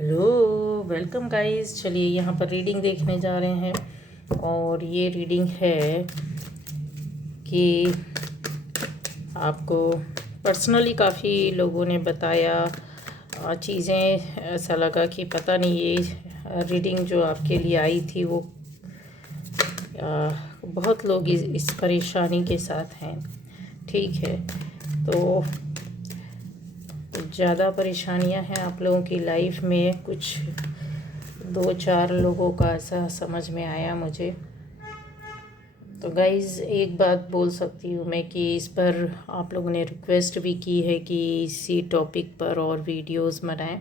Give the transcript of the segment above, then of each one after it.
Hello, welcome guys. चलिए यहाँ पर रीडिंग देखने जा रहे हैं और ये रीडिंग है कि आपको पर्सनली काफ़ी लोगों ने बताया चीज़ें। ऐसा लगा कि पता नहीं ये रीडिंग जो आपके लिए आई थी वो बहुत लोग इस परेशानी के साथ हैं। ठीक है, तो ज़्यादा परेशानियां हैं आप लोगों की लाइफ में। कुछ 2-4 लोगों का ऐसा समझ में आया मुझे। तो गाइज़ एक बात बोल सकती हूँ मैं कि इस पर आप लोगों ने रिक्वेस्ट भी की है कि इसी टॉपिक पर और वीडियोस बनाएं।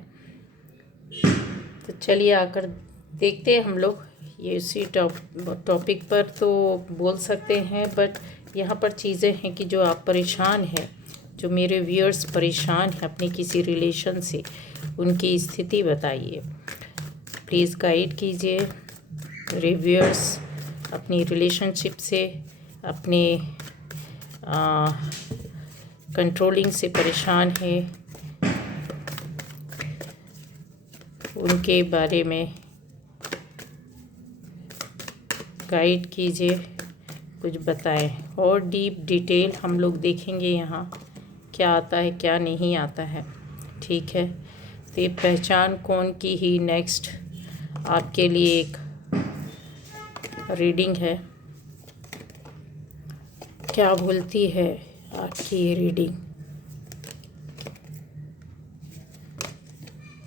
तो चलिए आकर देखते हैं हम लोग ये इसी टॉपिक पर तो बोल सकते हैं, बट यहाँ पर चीज़ें हैं कि जो आप परेशान हैं, जो मेरे व्यूअर्स परेशान हैं अपनी किसी रिलेशन से, उनकी स्थिति बताइए। प्लीज़ गाइड कीजिए। रिव्यूअर्स अपनी रिलेशनशिप से, अपने कंट्रोलिंग से परेशान है, उनके बारे में गाइड कीजिए, कुछ बताएं। और डीप डिटेल हम लोग देखेंगे यहाँ क्या आता है क्या नहीं आता है। ठीक है, तो ये पहचान कौन की ही नेक्स्ट आपके लिए एक रीडिंग है। क्या बोलती है आपकी ये रीडिंग।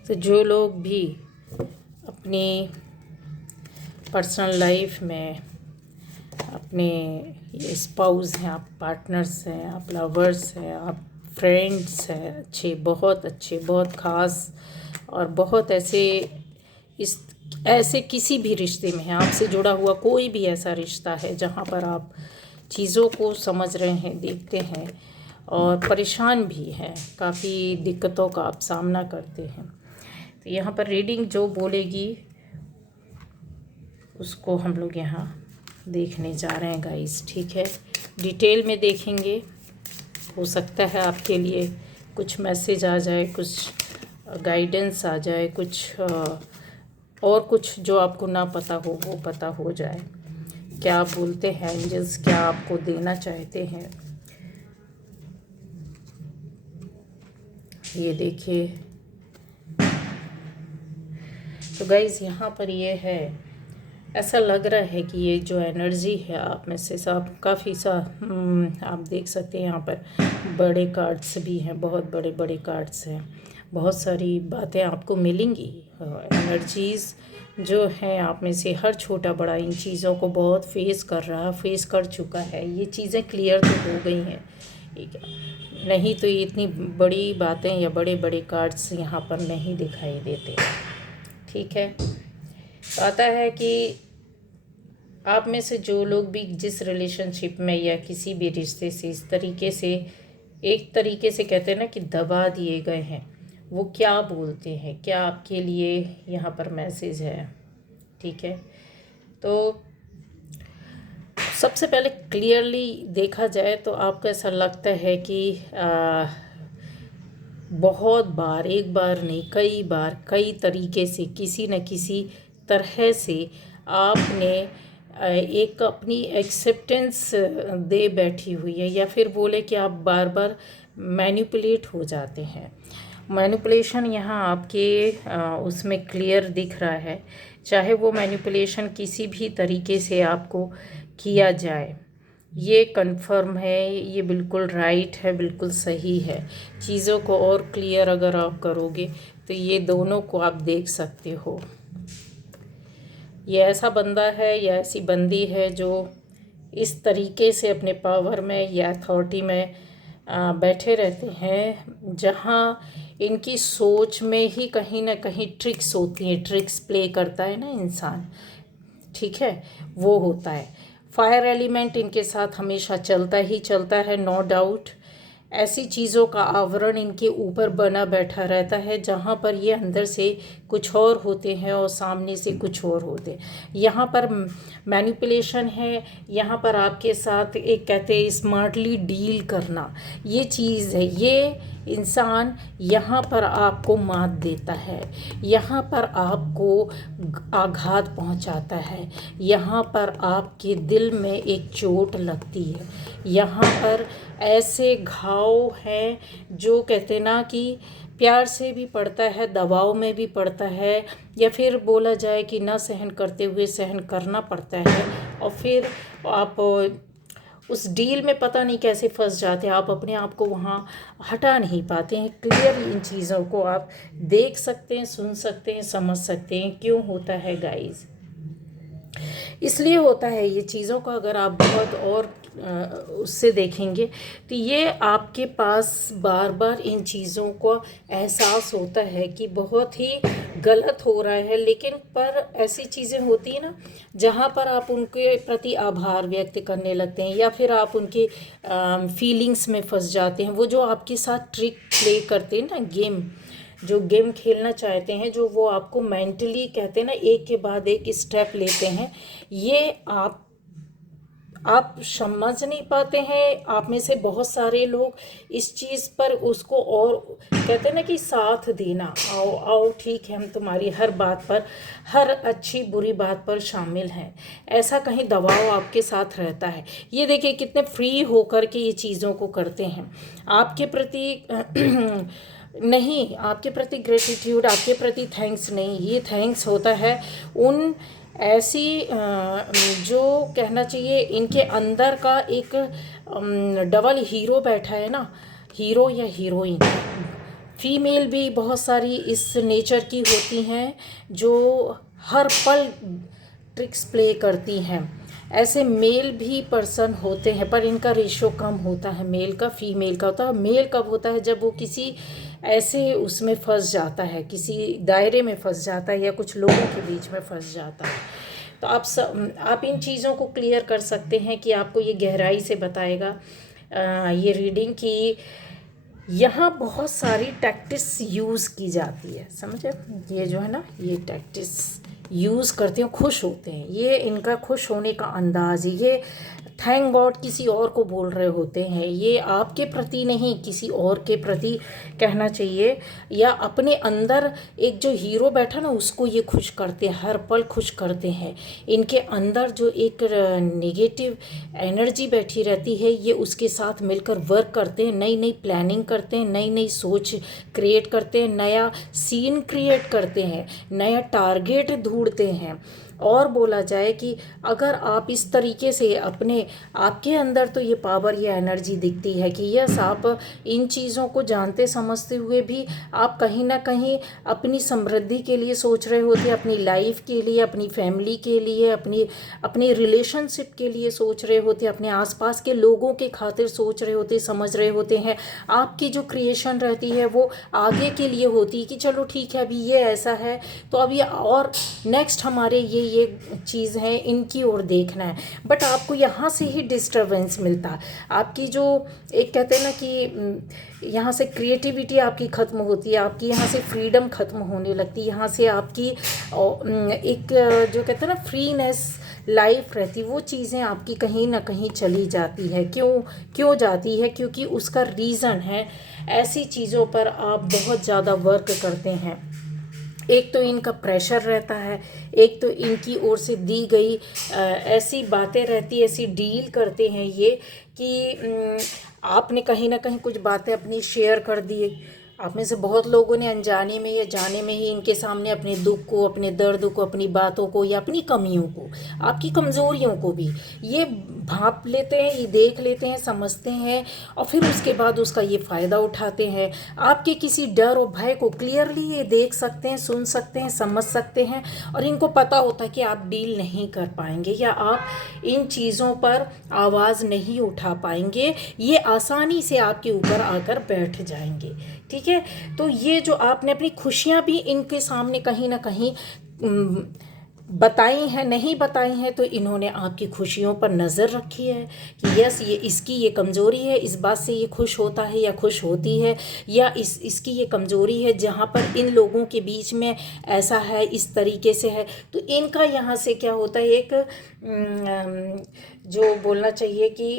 तो जो लोग भी अपनी पर्सनल लाइफ में अपने स्पाउस हैं, आप पार्टनर्स हैं, आप लवर्स हैं, आप फ्रेंड्स हैं, अच्छे, बहुत ख़ास और बहुत ऐसे किसी भी रिश्ते में है, आपसे जुड़ा हुआ कोई भी ऐसा रिश्ता है जहाँ पर आप चीज़ों को समझ रहे हैं, देखते हैं और परेशान भी हैं, काफ़ी दिक्कतों का आप सामना करते हैं। तो यहाँ पर रीडिंग जो बोलेगी उसको हम लोग यहाँ देखने जा रहे हैं गाइस। ठीक है, डिटेल में देखेंगे। हो सकता है आपके लिए कुछ मैसेज आ जाए, कुछ गाइडेंस आ जाए, कुछ और कुछ जो आपको ना पता हो वो पता हो जाए। क्या बोलते हैं एंजल्स, क्या आपको देना चाहते हैं, ये देखिए। तो गाइस यहाँ पर ये है, ऐसा लग रहा है कि ये जो एनर्जी है आप में से सब काफ़ी आप देख सकते हैं यहाँ पर बड़े कार्ड्स भी हैं, बहुत बड़े बड़े कार्ड्स हैं, बहुत सारी बातें आपको मिलेंगी। एनर्जीज़ जो हैं आप में से हर छोटा बड़ा इन चीज़ों को बहुत फेस कर चुका है। ये चीज़ें क्लियर तो हो गई हैं, ठीक है, नहीं तो ये इतनी बड़ी बातें या बड़े बड़े कार्ड्स यहाँ पर नहीं दिखाई देते। ठीक है, तो आता है कि आप में से जो लोग भी जिस रिलेशनशिप में या किसी भी रिश्ते से इस तरीके से, एक तरीके से कहते हैं ना कि दबा दिए गए हैं, वो क्या बोलते हैं, क्या आपके लिए यहाँ पर मैसेज है। ठीक है, तो सबसे पहले क्लियरली देखा जाए तो आपको ऐसा लगता है कि बहुत बार, एक बार नहीं कई बार, कई तरीके से, किसी न किसी तरह से आपने एक अपनी एक्सेप्टेंस दे बैठी हुई है, या फिर बोले कि आप बार बार मैनिपुलेट हो जाते हैं। मैनिपुलेशन यहाँ आपके उसमें क्लियर दिख रहा है। चाहे वो मैनिपुलेशन किसी भी तरीके से आपको किया जाए, ये कंफर्म है, ये बिल्कुल राइट है, बिल्कुल सही है। चीज़ों को और क्लियर अगर आप करोगे तो ये दोनों को आप देख सकते हो। ये ऐसा बंदा है या ऐसी बंदी है जो इस तरीके से अपने पावर में या अथॉरिटी में बैठे रहते हैं, जहाँ इनकी सोच में ही कहीं ना कहीं ट्रिक्स होती हैं। ट्रिक्स प्ले करता है ना इंसान, ठीक है, वो होता है। फायर एलिमेंट इनके साथ हमेशा चलता ही चलता है, नो डाउट। ऐसी चीज़ों का आवरण इनके ऊपर बना बैठा रहता है जहाँ पर ये अंदर से कुछ और होते हैं और सामने से कुछ और होते हैं। यहाँ पर मैनिपुलेशन है, यहाँ पर आपके साथ एक कहते हैं स्मार्टली डील करना, ये चीज़ है। ये इंसान यहाँ पर आपको मात देता है, यहाँ पर आपको आघात पहुँचाता है, यहाँ पर आपके दिल में एक चोट लगती है, यहाँ पर ऐसे घाव हैं जो कहते ना कि प्यार से भी पड़ता है, दबाव में भी पड़ता है, या फिर बोला जाए कि ना सहन करते हुए सहन करना पड़ता है। और फिर आप उस डील में पता नहीं कैसे फंस जाते हैं, आप अपने आप को वहाँ हटा नहीं पाते हैं। क्लियर इन चीज़ों को आप देख सकते हैं, सुन सकते हैं, समझ सकते हैं क्यों होता है गाइस। इसलिए होता है ये चीज़ों का, अगर आप बहुत और उससे देखेंगे तो ये आपके पास बार बार इन चीज़ों को एहसास होता है कि बहुत ही गलत हो रहा है, लेकिन पर ऐसी चीज़ें होती हैं ना जहाँ पर आप उनके प्रति आभार व्यक्त करने लगते हैं, या फिर आप उनके फीलिंग्स में फंस जाते हैं। वो जो आपके साथ ट्रिक प्ले करते हैं ना, गेम जो गेम खेलना चाहते हैं, जो वो आपको मेंटली कहते हैं ना एक के बाद एक स्टेप लेते हैं, ये आप समझ नहीं पाते हैं। आप में से बहुत सारे लोग इस चीज़ पर उसको और कहते हैं ना कि साथ देना, आओ आओ ठीक है हम तुम्हारी हर बात पर, हर अच्छी बुरी बात पर शामिल हैं, ऐसा कहीं दबाव आपके साथ रहता है। ये देखिए कितने फ्री होकर के ये चीज़ों को करते हैं आपके प्रति नहीं, आपके प्रति ग्रेटिट्यूड, आपके प्रति थैंक्स नहीं, ये थैंक्स होता है उन ऐसी जो कहना चाहिए इनके अंदर का एक डबल हीरो बैठा है ना, हीरो या हीरोइन। फीमेल भी बहुत सारी इस नेचर की होती हैं जो हर पल ट्रिक्स प्ले करती हैं। ऐसे मेल भी पर्सन होते हैं पर इनका रेशो कम होता है मेल का, फीमेल का होता है। मेल कब होता है? जब वो किसी ऐसे उसमें फंस जाता है, किसी दायरे में फंस जाता है या कुछ लोगों के बीच में फंस जाता है। तो आप इन चीज़ों को क्लियर कर सकते हैं कि आपको ये गहराई से बताएगा ये रीडिंग की यहाँ बहुत सारी टैक्टिक्स यूज़ की जाती है, समझे? ये जो है ना, ये टैक्टिक्स यूज़ करते हैं, खुश होते हैं, ये इनका खुश होने का अंदाज़, ये थैंक गॉड किसी और को बोल रहे होते हैं, ये आपके प्रति नहीं किसी और के प्रति कहना चाहिए, या अपने अंदर एक जो हीरो बैठा ना उसको ये खुश करते हैं, हर पल खुश करते हैं। इनके अंदर जो एक नेगेटिव एनर्जी बैठी रहती है ये उसके साथ मिलकर वर्क करते हैं, नई नई प्लानिंग करते हैं, नई नई सोच क्रिएट करते हैं, नया सीन क्रिएट करते हैं, नया टारगेट ढूंढते हैं। और बोला जाए कि अगर आप इस तरीके से आपके अंदर तो ये पावर, ये एनर्जी दिखती है कि यस आप इन चीज़ों को जानते समझते हुए भी आप कहीं ना कहीं अपनी समृद्धि के लिए सोच रहे होते हैं, अपनी लाइफ के लिए, अपनी फैमिली के लिए, अपनी रिलेशनशिप के लिए सोच रहे होते, अपने आसपास के लोगों के खातिर सोच रहे होते, समझ रहे होते हैं। आपकी जो क्रिएशन रहती है वो आगे के लिए होती है कि चलो ठीक है अभी ये ऐसा है तो अभी और नेक्स्ट हमारे ये चीज़ है, इनकी ओर देखना है। बट आपको यहाँ से ही डिस्टर्बेंस मिलता है, आपकी जो एक कहते हैं ना कि यहाँ से क्रिएटिविटी आपकी ख़त्म होती है, आपकी यहाँ से फ्रीडम ख़त्म होने लगती है, यहाँ से आपकी एक जो कहते हैं ना फ्रीनेस लाइफ रहती, वो चीज़ें आपकी कहीं ना कहीं चली जाती है। क्यों जाती है? क्योंकि उसका रीज़न है ऐसी चीज़ों पर आप बहुत ज़्यादा वर्क करते हैं। एक तो इनका प्रेशर रहता है, एक तो इनकी ओर से दी गई ऐसी बातें रहती, ऐसी डील करते हैं ये कि आपने कहीं ना कहीं कुछ बातें अपनी शेयर कर दी, आप में से बहुत लोगों ने अनजाने में या जाने में ही इनके सामने अपने दुख को, अपने दर्द को, अपनी बातों को या अपनी कमियों को, आपकी कमज़ोरियों को भी ये भांप लेते हैं, ये देख लेते हैं, समझते हैं और फिर उसके बाद उसका ये फ़ायदा उठाते हैं। आपके किसी डर और भय को क्लियरली ये देख सकते हैं, सुन सकते हैं, समझ सकते हैं और इनको पता होता है कि आप डील नहीं कर पाएंगे या आप इन चीज़ों पर आवाज़ नहीं उठा पाएंगे, ये आसानी से आपके ऊपर आकर बैठ जाएंगे। ठीक है, तो ये जो आपने अपनी खुशियाँ भी इनके सामने कहीं ना कहीं बताई हैं, नहीं बताई हैं, तो इन्होंने आपकी खुशियों पर नज़र रखी है कि यस ये इसकी ये कमज़ोरी है, इस बात से ये खुश होता है या खुश होती है, या इसकी ये कमज़ोरी है जहाँ पर इन लोगों के बीच में ऐसा है, इस तरीके से है। तो इनका यहाँ से क्या होता है, एक जो बोलना चाहिए कि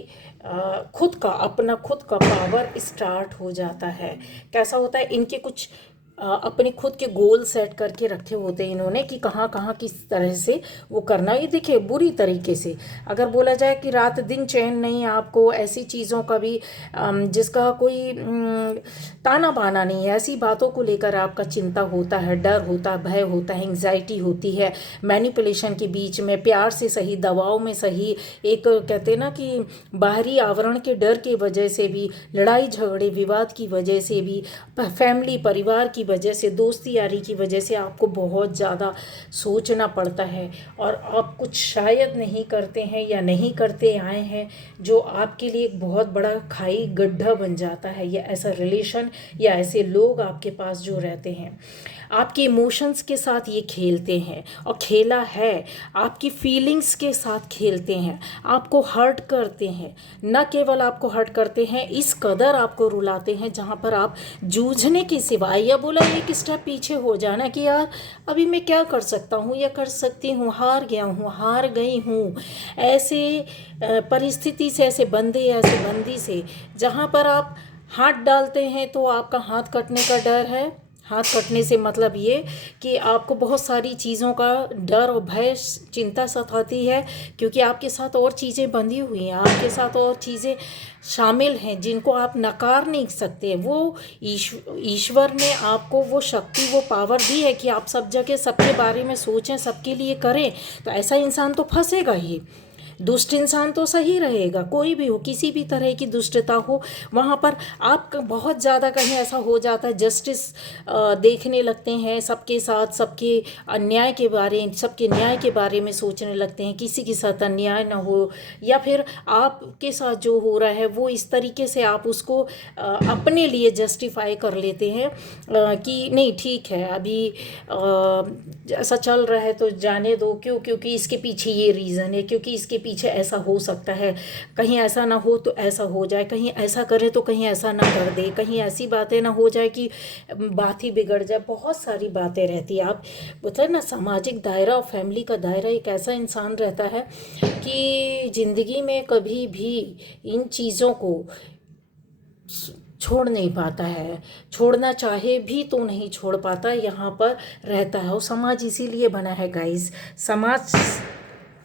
खुद का अपना खुद का पावर स्टार्ट हो जाता है। कैसा होता है, इनके कुछ अपने खुद के गोल सेट करके रखे होते हैं इन्होंने कि कहाँ कहाँ किस तरह से वो करना। ये देखिए बुरी तरीके से अगर बोला जाए कि रात दिन चैन नहीं, आपको ऐसी चीज़ों का भी जिसका कोई ताना बाना नहीं है, ऐसी बातों को लेकर आपका चिंता होता है, डर होता है, भय होता है, एंग्जाइटी होती है, मैनिपुलेशन के बीच में, प्यार से सही, दबाव में सही, एक कहते हैं ना कि बाहरी आवरण के डर की वजह से भी, लड़ाई झगड़े विवाद की वजह से भी, फैमिली परिवार की वजह से, दोस्ती यारी की वजह से आपको बहुत ज़्यादा सोचना पड़ता है, और आप कुछ शायद नहीं करते हैं या नहीं करते आए हैं जो आपके लिए एक बहुत बड़ा खाई गड्ढा बन जाता है। या ऐसा रिलेशन या ऐसे लोग आपके पास जो रहते हैं, आपके इमोशंस के साथ ये खेलते हैं, और खेला है, आपकी फीलिंग्स के साथ खेलते हैं, आपको हर्ट करते हैं। न केवल आपको हर्ट करते हैं, इस कदर आपको रुलाते हैं जहाँ पर आप जूझने के सिवाय या बोला एक स्टेप पीछे हो जाना कि यार अभी मैं क्या कर सकता हूँ या कर सकती हूँ, हार गया हूँ, हार गई हूँ, ऐसे परिस्थिति से, ऐसे बंदे, ऐसे बंदी से जहाँ पर आप हाथ डालते हैं तो आपका हाथ कटने का डर है। हाथ कटने से मतलब ये कि आपको बहुत सारी चीज़ों का डर और भय, चिंता सताती है, क्योंकि आपके साथ और चीज़ें बंधी हुई हैं, आपके साथ और चीज़ें शामिल हैं जिनको आप नकार नहीं सकते। वो ईश्वर ने आपको वो शक्ति, वो पावर दी है कि आप सब जगह सबके बारे में सोचें, सबके लिए करें। तो ऐसा इंसान तो फंसेगा ही। दुष्ट इंसान तो सही रहेगा, कोई भी हो, किसी भी तरह की दुष्टता हो, वहाँ पर आप बहुत ज़्यादा कहीं ऐसा हो जाता है, जस्टिस देखने लगते हैं सबके साथ, सबके अन्याय के बारे, सबके न्याय के बारे में सोचने लगते हैं, किसी के साथ अन्याय ना हो, या फिर आपके साथ जो हो रहा है वो इस तरीके से आप उसको अपने लिए जस्टिफाई कर लेते हैं कि नहीं ठीक है, अभी ऐसा चल रहा है तो जाने दो, क्योंकि इसके पीछे ये रीज़न है, क्योंकि इसके पीछे ऐसा हो सकता है, कहीं ऐसा ना हो तो ऐसा हो जाए, कहीं ऐसा करे तो कहीं ऐसा ना कर दे, कहीं ऐसी बातें ना हो जाए कि बात ही बिगड़ जाए। बहुत सारी बातें रहती है। आप बताए ना, सामाजिक दायरा और फैमिली का दायरा एक ऐसा इंसान रहता है कि ज़िंदगी में कभी भी इन चीज़ों को छोड़ नहीं पाता है, छोड़ना चाहे भी तो नहीं छोड़ पाता, यहाँ पर रहता है। और समाज इसीलिए बना है गाइस, समाज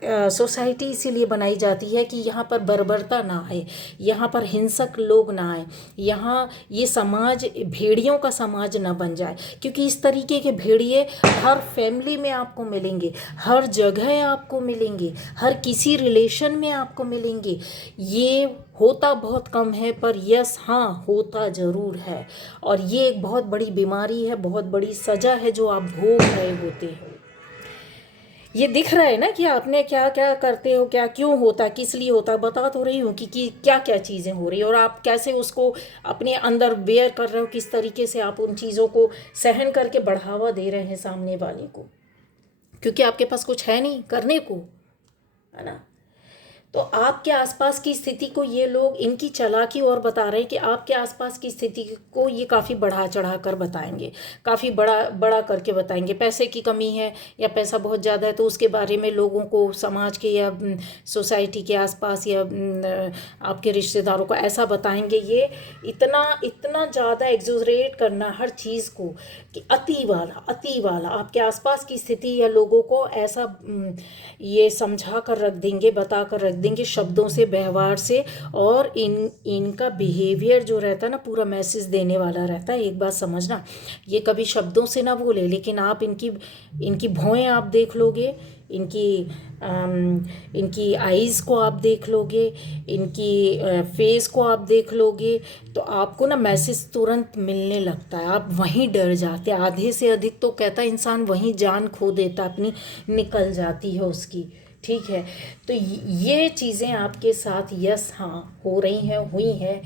सोसाइटी इसीलिए बनाई जाती है कि यहाँ पर बर्बरता ना आए, यहाँ पर हिंसक लोग ना आए, यहाँ ये समाज भेड़ियों का समाज ना बन जाए, क्योंकि इस तरीके के भेड़िए हर फैमिली में आपको मिलेंगे, हर जगह आपको मिलेंगे, हर किसी रिलेशन में आपको मिलेंगे। ये होता बहुत कम है, पर यस हाँ होता ज़रूर है, और ये एक बहुत बड़ी बीमारी है, बहुत बड़ी सज़ा है जो आप भोग रहे होते हो। ये दिख रहा है ना कि आपने क्या क्या करते हो, क्या क्यों होता, किस लिए होता, बता तो रही हूँ कि क्या क्या चीज़ें हो रही है, और आप कैसे उसको अपने अंदर बेयर कर रहे हो, किस तरीके से आप उन चीज़ों को सहन करके बढ़ावा दे रहे हैं सामने वाले को, क्योंकि आपके पास कुछ है नहीं करने को, है ना। तो आपके आसपास की स्थिति को ये लोग इनकी चालाकी और बता रहे हैं कि आपके आसपास की स्थिति को ये काफ़ी बढ़ा चढ़ा कर बताएंगे, काफ़ी बड़ा बड़ा करके बताएंगे। पैसे की कमी है या पैसा बहुत ज़्यादा है तो उसके बारे में लोगों को, समाज के या सोसाइटी के आसपास या आपके रिश्तेदारों को ऐसा बताएंगे। ये इतना इतना ज़्यादा एग्जोजरेट करना हर चीज़ को कि अति वाला आपके आसपास की स्थिति या लोगों को ऐसा ये समझा कर रख देंगे, बता कर रख देंगे शब्दों से, व्यवहार से, और इनका बिहेवियर जो रहता है ना पूरा मैसेज देने वाला रहता है। एक बात समझना, ये कभी शब्दों से ना बोले, लेकिन आप इनकी भौहें आप देख लोगे, इनकी आईज़ को आप देख लोगे, इनकी फेस को आप देख लोगे, तो आपको ना मैसेज तुरंत मिलने लगता है, आप वहीं डर जाते हैं। आधे से अधिक तो कहता है इंसान वहीं जान खो देता, अपनी निकल जाती है उसकी। ठीक है, तो ये चीज़ें आपके साथ यस हाँ हो रही हैं, हुई हैं,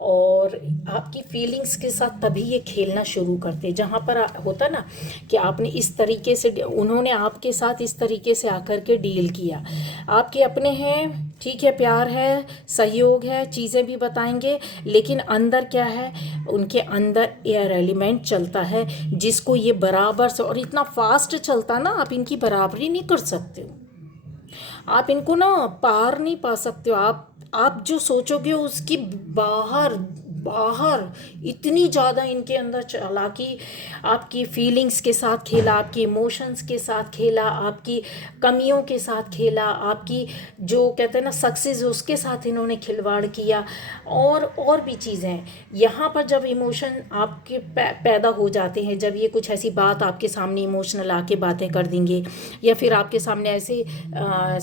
और आपकी फीलिंग्स के साथ तभी ये खेलना शुरू करते हैं। जहाँ पर होता ना कि आपने इस तरीके से, उन्होंने आपके साथ इस तरीके से आकर के डील किया, आपके अपने हैं, ठीक है, प्यार है, सहयोग है, चीज़ें भी बताएंगे, लेकिन अंदर क्या है, उनके अंदर एयर एलिमेंट चलता है जिसको ये बराबर से, और इतना फास्ट चलता ना, आप इनकी बराबरी नहीं कर सकते हो, आप इनको ना पार नहीं पा सकते हो। आप जो सोचोगे उसकी बाहर बाहर इतनी ज़्यादा इनके अंदर चालाकी, आपकी फीलिंग्स के साथ खेला, आपकी इमोशंस के साथ खेला, आपकी कमियों के साथ खेला, आपकी जो कहते हैं ना सक्सेस, उसके साथ इन्होंने खिलवाड़ किया, और भी चीज़ें हैं। यहाँ पर जब इमोशन आपके पैदा हो जाते हैं, जब ये कुछ ऐसी बात आपके सामने इमोशनल आके बातें कर देंगे, या फिर आपके सामने ऐसे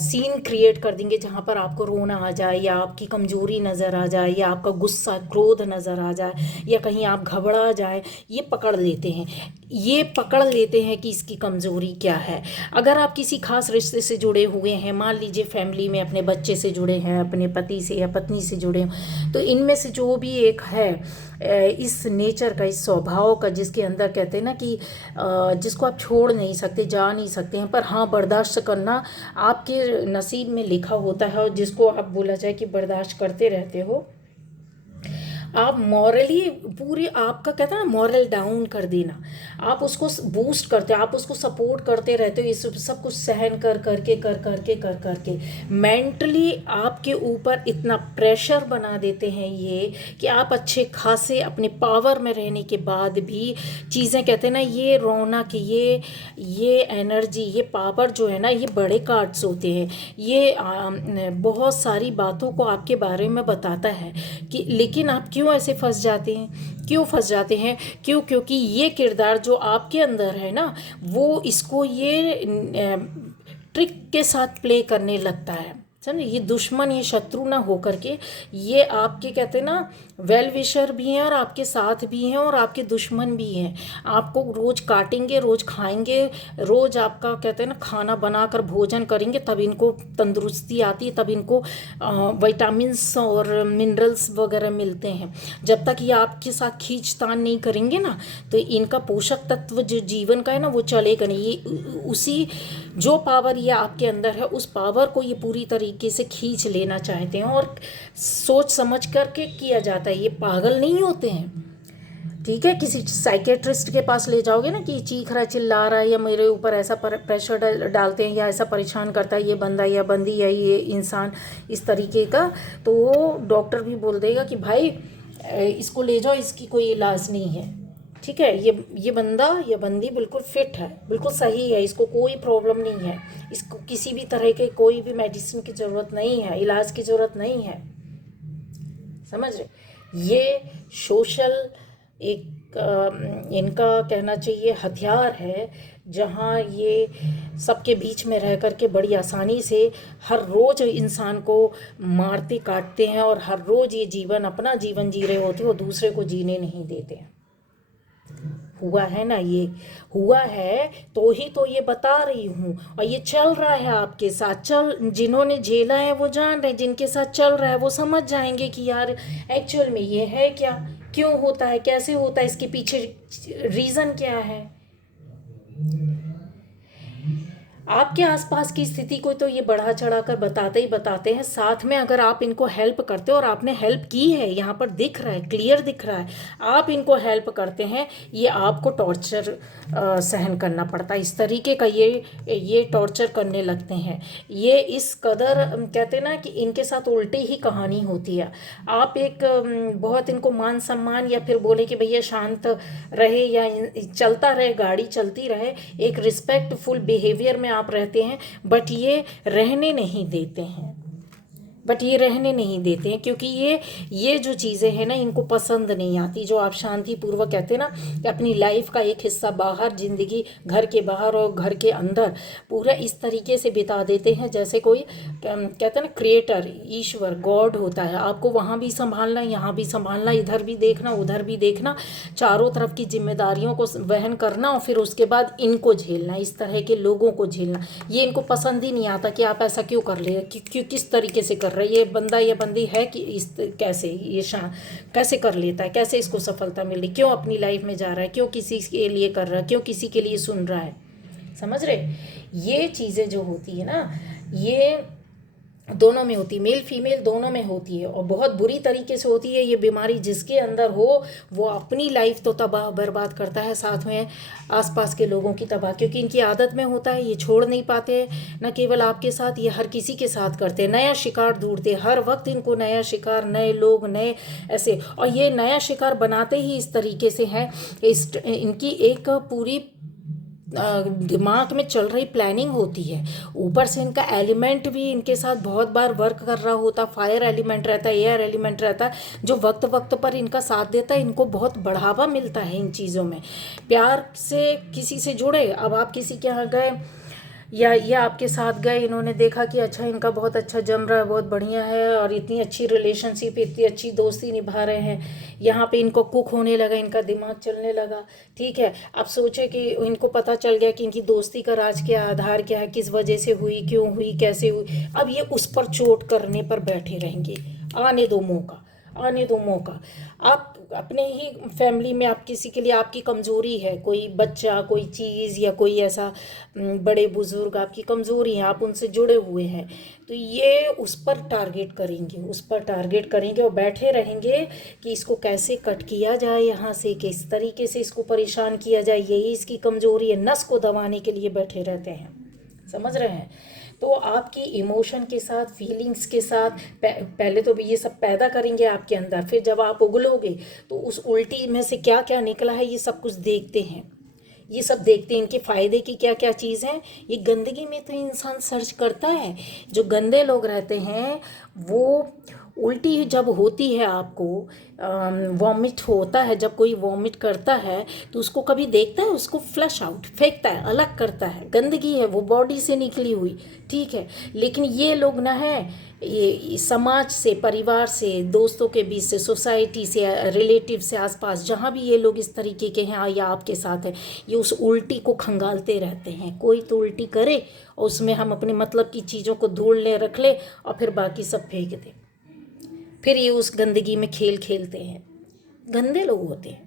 सीन क्रिएट कर देंगे जहाँ पर आपको रोना आ जाए, या आपकी कमज़ोरी नज़र आ जाए, या आपका गुस्सा क्रोध नज़र आ जाए, या कहीं आप घबरा जाए, ये पकड़ लेते हैं, ये पकड़ लेते हैं कि इसकी कमज़ोरी क्या है। अगर आप किसी खास रिश्ते से जुड़े हुए हैं, मान लीजिए फैमिली में अपने बच्चे से जुड़े हैं, अपने पति से या पत्नी से जुड़े हैं, तो इनमें से जो भी एक है इस नेचर का, इस स्वभाव का, जिसके अंदर कहते हैं ना कि जिसको आप छोड़ नहीं सकते, जा नहीं सकते हैं, पर हाँ बर्दाश्त करना आपके नसीब में लिखा होता है, और जिसको आप बोला जाए कि बर्दाश्त करते रहते हो, आप मॉरली पूरी, आपका कहते हैं ना मॉरल डाउन कर देना, आप उसको बूस्ट करते हो, आप उसको सपोर्ट करते रहते हो, ये सब कुछ सहन कर करके मेंटली आपके ऊपर इतना प्रेशर बना देते हैं ये, कि आप अच्छे खासे अपने पावर में रहने के बाद भी चीज़ें, कहते हैं ना, ये रौनक, ये एनर्जी, ये पावर जो है ना, ये बड़े कार्ड्स होते हैं, ये बहुत सारी बातों को आपके बारे में बताता है कि, लेकिन आप क्यों ऐसे फंस जाते हैं, क्यों फंस जाते हैं, क्योंकि ये किरदार जो आपके अंदर है ना, वो इसको ये ट्रिक के साथ प्ले करने लगता है, समझे। ये दुश्मन, ये शत्रु ना होकर के, ये आपके कहते हैं ना वेल विशर भी हैं, और आपके साथ भी हैं, और आपके दुश्मन भी हैं। आपको रोज़ काटेंगे, रोज़ खाएंगे, रोज़ आपका कहते हैं ना खाना बनाकर भोजन करेंगे, तब इनको तंदुरुस्ती आती है, तब इनको विटामिन्स और मिनरल्स वगैरह मिलते हैं। जब तक ये आपके साथ खींचतान नहीं करेंगे ना, तो इनका पोषक तत्व जो जीवन का है ना, वो चलेगा नहीं। ये उसी जो पावर ये आपके अंदर है, उस पावर को ये पूरी तरीके से खींच लेना चाहते हैं, और सोच समझ करके किया जाता है। ये पागल नहीं होते हैं, ठीक है। किसी साइकेट्रिस्ट के पास ले जाओगे ना कि चीख रहा है, चिल्ला रहा है, या मेरे ऊपर ऐसा प्रेशर डालते हैं, या ऐसा परेशान करता है ये बंदा या बंदी या ये इंसान इस तरीके का, तो डॉक्टर भी बोल देगा कि भाई इसको ले जाओ, इसकी कोई इलाज नहीं है, ठीक है। ये बंदा या बंदी बिल्कुल फिट है, बिल्कुल सही है, इसको कोई प्रॉब्लम नहीं है, इसको किसी भी तरह के कोई भी मेडिसिन की ज़रूरत नहीं है, इलाज की ज़रूरत नहीं है, समझ रहे। ये सोशल एक इनका कहना चाहिए हथियार है, जहाँ ये सबके बीच में रह कर के बड़ी आसानी से हर रोज़ इंसान को मारते काटते हैं, और हर रोज़ ये अपना जीवन जी रहे होते हैं, वो दूसरे को जीने नहीं देते हैं। हुआ है ना, ये हुआ है, तो ये बता रही हूँ, और ये चल रहा है आपके साथ। जिन्होंने झेला है वो जान रहे, जिनके साथ चल रहा है वो समझ जाएंगे कि यार एक्चुअल में ये है क्या, क्यों होता है, कैसे होता है, इसके पीछे रीज़न क्या है। आपके आसपास की स्थिति को तो ये बढ़ा चढ़ा कर बताते ही बताते हैं, साथ में अगर आप इनको हेल्प करते हो, और आपने हेल्प की है, यहाँ पर दिख रहा है, क्लियर दिख रहा है, आप इनको हेल्प करते हैं, ये आपको टॉर्चर सहन करना पड़ता है। इस तरीके का ये टॉर्चर करने लगते हैं। ये इस कदर कहते हैं ना कि इनके साथ उल्टी ही कहानी होती है। आप एक बहुत इनको मान सम्मान, या फिर बोले कि भैया शांत रहे, या चलता रहे, गाड़ी चलती रहे, एक रिस्पेक्टफुल बिहेवियर में आप रहते हैं, बट ये रहने नहीं देते हैं, क्योंकि ये जो चीज़ें हैं ना, इनको पसंद नहीं आती। जो आप शांतिपूर्वक कहते हैं ना कि अपनी लाइफ का एक हिस्सा बाहर, ज़िंदगी घर के बाहर और घर के अंदर पूरा इस तरीके से बिता देते हैं, जैसे कोई कहते हैं ना क्रिएटर, ईश्वर, गॉड होता है। आपको वहाँ भी संभालना, यहाँ भी संभालना, इधर भी देखना, उधर भी देखना, चारों तरफ की जिम्मेदारियों को वहन करना, और फिर उसके बाद इनको झेलना, इस तरह के लोगों को झेलना। ये इनको पसंद ही नहीं आता कि आप ऐसा क्यों कर ले, क्यों किस तरीके से कर रहा है, ये बंदा या बंदी है कि इस कैसे ये कैसे कर लेता है, कैसे इसको सफलता मिल रही, क्यों अपनी लाइफ में जा रहा है, क्यों किसी के लिए कर रहा है, क्यों किसी के लिए सुन रहा है। समझ रहे? ये चीज़ें जो होती है ना, ये दोनों में होती, मेल फीमेल दोनों में होती है, और बहुत बुरी तरीके से होती है। ये बीमारी जिसके अंदर हो वो अपनी लाइफ तो तबाह बर्बाद करता है, साथ में आसपास के लोगों की तबाह, क्योंकि इनकी आदत में होता है, ये छोड़ नहीं पाते। न केवल आपके साथ, ये हर किसी के साथ करते हैं, नया शिकार ढूंढते, हर वक्त इनको नया शिकार, नए लोग, नए ऐसे, और ये नया शिकार बनाते ही इस तरीके से हैं। इनकी एक पूरी दिमाग में चल रही प्लानिंग होती है, ऊपर से इनका एलिमेंट भी इनके साथ बहुत बार वर्क कर रहा होता, फायर एलिमेंट रहता है, एयर एलिमेंट रहता है, जो वक्त वक्त पर इनका साथ देता है। इनको बहुत बढ़ावा मिलता है इन चीज़ों में। प्यार से किसी से जुड़े, अब आप किसी के यहाँ गए या ये आपके साथ गए, इन्होंने देखा कि अच्छा इनका बहुत अच्छा जम रहा है, बहुत बढ़िया है, और इतनी अच्छी रिलेशनशिप, इतनी अच्छी दोस्ती निभा रहे हैं, यहाँ पे इनको कुक होने लगा, इनका दिमाग चलने लगा। ठीक है, अब सोचे कि इनको पता चल गया कि इनकी दोस्ती का राज क्या है, आधार क्या है, किस वजह से हुई, क्यों हुई, कैसे हुई। अब ये उस पर चोट करने पर बैठे रहेंगे। आने दो मौका, आने दो मौका। आप अपने ही फैमिली में, आप किसी के लिए आपकी कमज़ोरी है, कोई बच्चा, कोई चीज़, या कोई ऐसा बड़े बुज़ुर्ग आपकी कमज़ोरी है, आप उनसे जुड़े हुए हैं, तो ये उस पर टारगेट करेंगे, उस पर टारगेट करेंगे और बैठे रहेंगे कि इसको कैसे कट किया जाए, यहाँ से किस तरीके से इसको परेशान किया जाए, यही इसकी कमज़ोरी है, नस को दबाने के लिए बैठे रहते हैं। समझ रहे हैं? तो आपकी इमोशन के साथ, फीलिंग्स के साथ पहले तो भी ये सब पैदा करेंगे आपके अंदर, फिर जब आप उगलोगे तो उस उल्टी में से क्या क्या निकला है ये सब कुछ देखते हैं, ये सब देखते हैं, इनके फ़ायदे की क्या क्या चीज़ है। ये गंदगी में तो इंसान सर्च करता है। जो गंदे लोग रहते हैं वो उल्टी जब होती है, आपको वॉमिट होता है, जब कोई वॉमिट करता है तो उसको कभी देखता है, उसको फ्लश आउट फेंकता है, अलग करता है, गंदगी है वो बॉडी से निकली हुई। ठीक है, लेकिन ये लोग ना है, ये समाज से, परिवार से, दोस्तों के बीच से, सोसाइटी से, रिलेटिव से, आसपास जहाँ भी ये लोग इस तरीके के हैं या आपके साथ हैं, ये उस उल्टी को खंगालते रहते हैं। कोई तो उल्टी करे और उसमें हम अपने मतलब की चीज़ों को धूल ले, रख ले, और फिर बाकी सब फेंक दें। फिर ये उस गंदगी में खेल खेलते हैं, गंदे लोग होते हैं।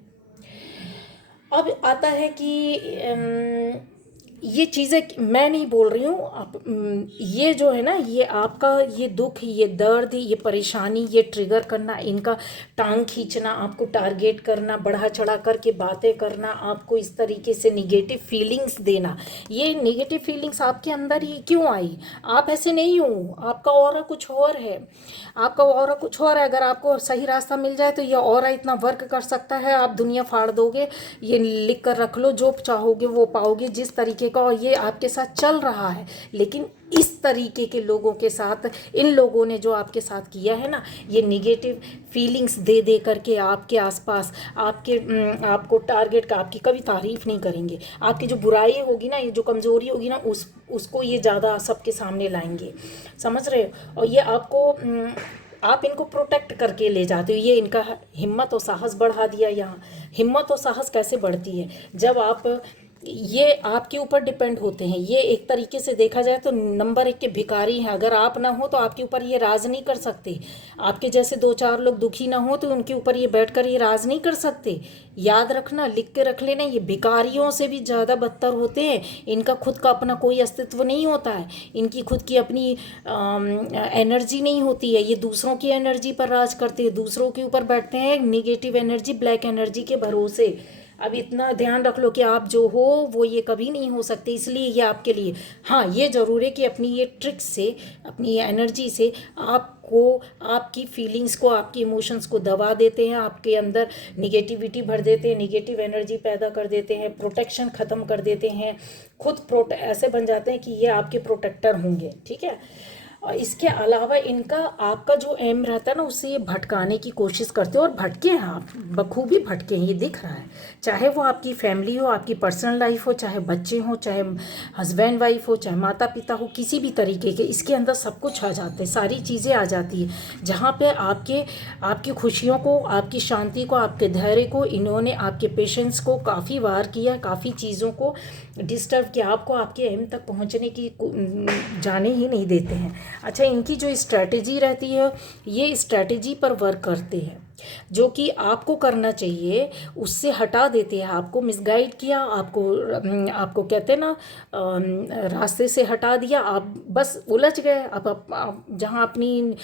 अब आता है कि ये चीज़ें मैं नहीं बोल रही हूँ, आप ये जो है ना, ये आपका ये दुख, ये दर्द, ये परेशानी, ये ट्रिगर करना, इनका टांग खींचना, आपको टारगेट करना, बढ़ा चढ़ा करके बातें करना, आपको इस तरीके से निगेटिव फीलिंग्स देना, ये निगेटिव फीलिंग्स आपके अंदर ही क्यों आई? आप ऐसे नहीं हो, आपका ऑरा कुछ और है, आपका ऑरा कुछ और है। अगर आपको सही रास्ता मिल जाए तो ये ऑरा इतना वर्क कर सकता है, आप दुनिया फाड़ दोगे। ये लिख कर रख लो, जो चाहोगे वो पाओगे, जिस तरीके का, और ये आपके साथ चल रहा है। लेकिन इस तरीके के लोगों के साथ, इन लोगों ने जो आपके साथ किया है ना, ये निगेटिव फीलिंग्स दे दे करके आपके आसपास, आपको टारगेट का, आपकी कभी तारीफ नहीं करेंगे, आपकी जो बुराई होगी ना, ये जो कमज़ोरी होगी ना, उसको ये ज़्यादा सबके सामने लाएंगे। समझ रहे हो? और ये आपको आप इनको प्रोटेक्ट करके ले जाते हो। ये इनका हिम्मत और साहस बढ़ा दिया। यहाँ हिम्मत और साहस कैसे बढ़ती है? जब आप, ये आपके ऊपर डिपेंड होते हैं। ये एक तरीके से देखा जाए तो नंबर 1 के भिखारी हैं। अगर आप ना हो तो आपके ऊपर ये राज नहीं कर सकते। आपके जैसे 2-4 लोग दुखी ना हो तो उनके ऊपर ये बैठकर ये राज नहीं कर सकते। याद रखना, लिख के रख लेना, ये भिखारियों से भी ज़्यादा बदतर होते हैं। इनका खुद का अपना कोई अस्तित्व नहीं होता है, इनकी खुद की अपनी एनर्जी नहीं होती है। ये दूसरों की एनर्जी पर राज करते हैं, दूसरों के ऊपर बैठते हैं, निगेटिव एनर्जी, ब्लैक एनर्जी के भरोसे। अब इतना ध्यान रख लो कि आप जो हो वो ये कभी नहीं हो सकते, इसलिए ये आपके लिए, हाँ ये ज़रूर है कि अपनी ये ट्रिक्स से, अपनी ये एनर्जी से आपको, आपकी फीलिंग्स को, आपकी इमोशंस को दबा देते हैं, आपके अंदर निगेटिविटी भर देते हैं, निगेटिव एनर्जी पैदा कर देते हैं, प्रोटेक्शन ख़त्म कर देते हैं, खुद ऐसे बन जाते हैं कि ये आपके प्रोटेक्टर होंगे। ठीक है, और इसके अलावा इनका, आपका जो एम रहता है ना, उससे ये भटकाने की कोशिश करते हो, और भटके हैं आप, बखूबी भटके हैं, ये दिख रहा है। चाहे वो आपकी फैमिली हो, आपकी पर्सनल लाइफ हो, चाहे बच्चे हों, चाहे हस्बैंड वाइफ हो, चाहे माता पिता हो, किसी भी तरीके के, इसके अंदर सब कुछ आ जाते हैं, सारी चीज़ें आ जाती है। जहाँ पे आपकी खुशियों को, आपकी शांति को, आपके धैर्य को, इन्होंने आपके पेशेंस को काफ़ी वार किया, काफ़ी चीज़ों को डिस्टर्ब किया, आपको आपके एम तक पहुँचने की जाने ही नहीं देते हैं। अच्छा, इनकी जो स्ट्रैटेजी रहती है ये स्ट्रैटेजी पर वर्क करते हैं, जो कि आपको करना चाहिए उससे हटा देते हैं। आपको मिसगाइड किया, आपको कहते हैं ना रास्ते से हटा दिया, आप बस उलझ गए। आप जहाँ अपनी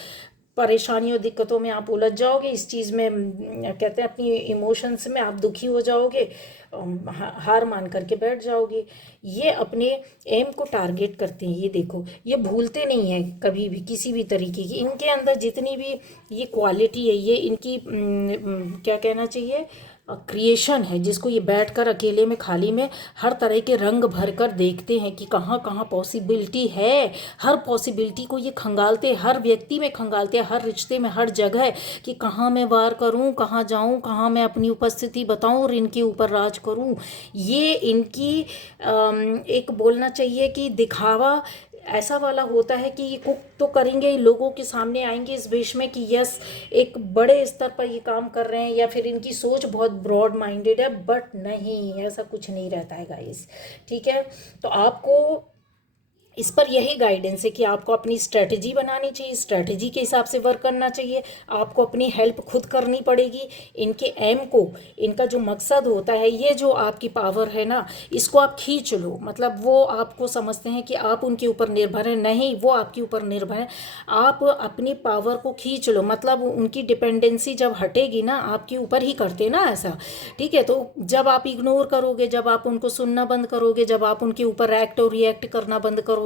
परेशानियों दिक्कतों में आप उलझ जाओगे, इस चीज़ में कहते हैं अपनी इमोशंस में आप दुखी हो जाओगे, हार मान करके बैठ जाओगे। ये अपने एम को टारगेट करते हैं, ये देखो ये भूलते नहीं हैं कभी भी किसी भी तरीके की। इनके अंदर जितनी भी ये क्वालिटी है, ये इनकी क्या कहना चाहिए क्रिएशन है, जिसको ये बैठकर अकेले में खाली में हर तरह के रंग भर कर देखते हैं कि कहाँ कहाँ पॉसिबिलिटी है। हर पॉसिबिलिटी को ये खंगालते हैं, हर व्यक्ति में खंगालते हैं, हर रिश्ते में, हर जगह कि कहाँ मैं वार करूँ, कहाँ जाऊँ, कहाँ मैं अपनी उपस्थिति बताऊँ और इनके ऊपर राज करूँ। ये इनकी एक बोलना चाहिए कि दिखावा ऐसा वाला होता है कि ये कुक तो करेंगे, लोगों के सामने आएंगे इस वेश में कि यस एक बड़े स्तर पर ये काम कर रहे हैं, या फिर इनकी सोच बहुत ब्रॉड माइंडेड है, बट नहीं, ऐसा कुछ नहीं रहता है गाइस। ठीक है, तो आपको इस पर यही गाइडेंस है कि आपको अपनी स्ट्रेटजी बनानी चाहिए, स्ट्रेटजी के हिसाब से वर्क करना चाहिए। आपको अपनी हेल्प खुद करनी पड़ेगी। इनके एम को, इनका जो मकसद होता है, ये जो आपकी पावर है ना, इसको आप खींच लो। मतलब वो आपको समझते हैं कि आप उनके ऊपर निर्भर हैं, नहीं, वो आपके ऊपर निर्भर है। आप अपनी पावर को खींच लो, मतलब उनकी डिपेंडेंसी जब हटेगी ना, आपके ऊपर ही करते ना ऐसा। ठीक है, तो जब आप इग्नोर करोगे, जब आप उनको सुनना बंद करोगे, जब आप उनके ऊपर एक्ट और रिएक्ट करना बंद करोगे,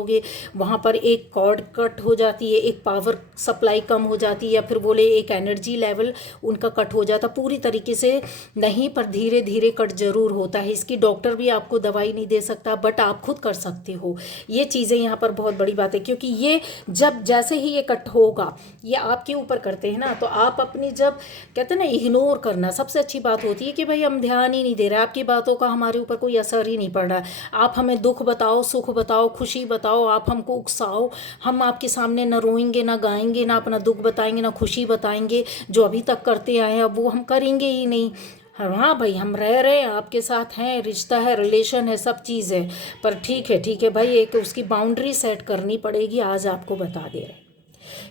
वहाँ पर एक कॉर्ड कट हो जाती है, एक पावर सप्लाई कम हो जाती है, या फिर बोले एक एनर्जी लेवल उनका कट हो जाता। पूरी तरीके से नहीं, पर धीरे धीरे कट जरूर होता है। इसकी डॉक्टर भी आपको दवाई नहीं दे सकता, बट आप खुद कर सकते हो। ये चीज़ें यहाँ पर बहुत बड़ी बात है, क्योंकि ये जब जैसे ही ये कट होगा, ये आपके ऊपर करते हैं ना, तो आप अपनी जब कहते हैं ना इग्नोर करना, सबसे अच्छी बात होती है कि भाई हम ध्यान ही नहीं दे रहे, आपकी बातों का हमारे ऊपर कोई असर ही नहीं पड़ रहा। आप हमें दुख बताओ, सुख बताओ, खुशी बताओ, आप हमको उकसाओ, हम आपके सामने ना रोएंगे, ना गाएंगे, ना अपना दुख बताएंगे, ना खुशी बताएंगे। जो अभी तक करते आए हैं अब वो हम करेंगे ही नहीं। हाँ भाई, हम रह रहे हैं, आपके साथ हैं, रिश्ता है, रिलेशन है, सब चीज़ है, पर ठीक है भाई, एक उसकी बाउंड्री सेट करनी पड़ेगी। आज आपको बता दे रहे हैं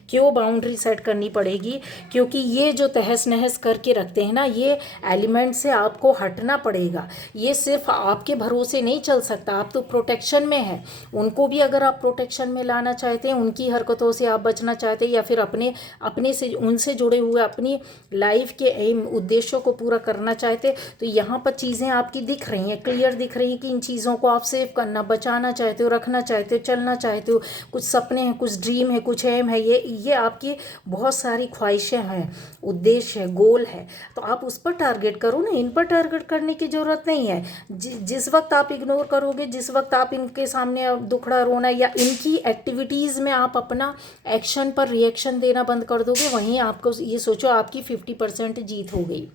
क्यों बाउंड्री सेट करनी पड़ेगी, क्योंकि ये जो तहस नहस करके रखते हैं ना, ये एलिमेंट से आपको हटना पड़ेगा। ये सिर्फ आपके भरोसे नहीं चल सकता, आप तो प्रोटेक्शन में है। उनको भी अगर आप प्रोटेक्शन में लाना चाहते हैं, उनकी हरकतों से आप बचना चाहते हैं, या फिर अपने से उनसे जुड़े हुए अपनी लाइफ के एम उद्देश्यों को पूरा करना चाहते, तो यहाँ पर चीज़ें आपकी दिख रही हैं, क्लियर दिख रही हैं कि इन चीज़ों को आप सेव करना, बचाना चाहते हो, रखना चाहते हो, चलना चाहते हो। कुछ सपने हैं, कुछ ड्रीम है, कुछ एम है, ये आपकी बहुत सारी ख्वाहिशें हैं, उद्देश्य है, गोल है, तो आप उस पर टारगेट करो ना। इन पर टारगेट करने की ज़रूरत नहीं है। जिस वक्त आप इग्नोर करोगे, जिस वक्त आप इनके सामने दुखड़ा रोना या इनकी एक्टिविटीज़ में आप अपना एक्शन पर रिएक्शन देना बंद कर दोगे, वहीं आपको ये सोचो आपकी 50% जीत हो गई।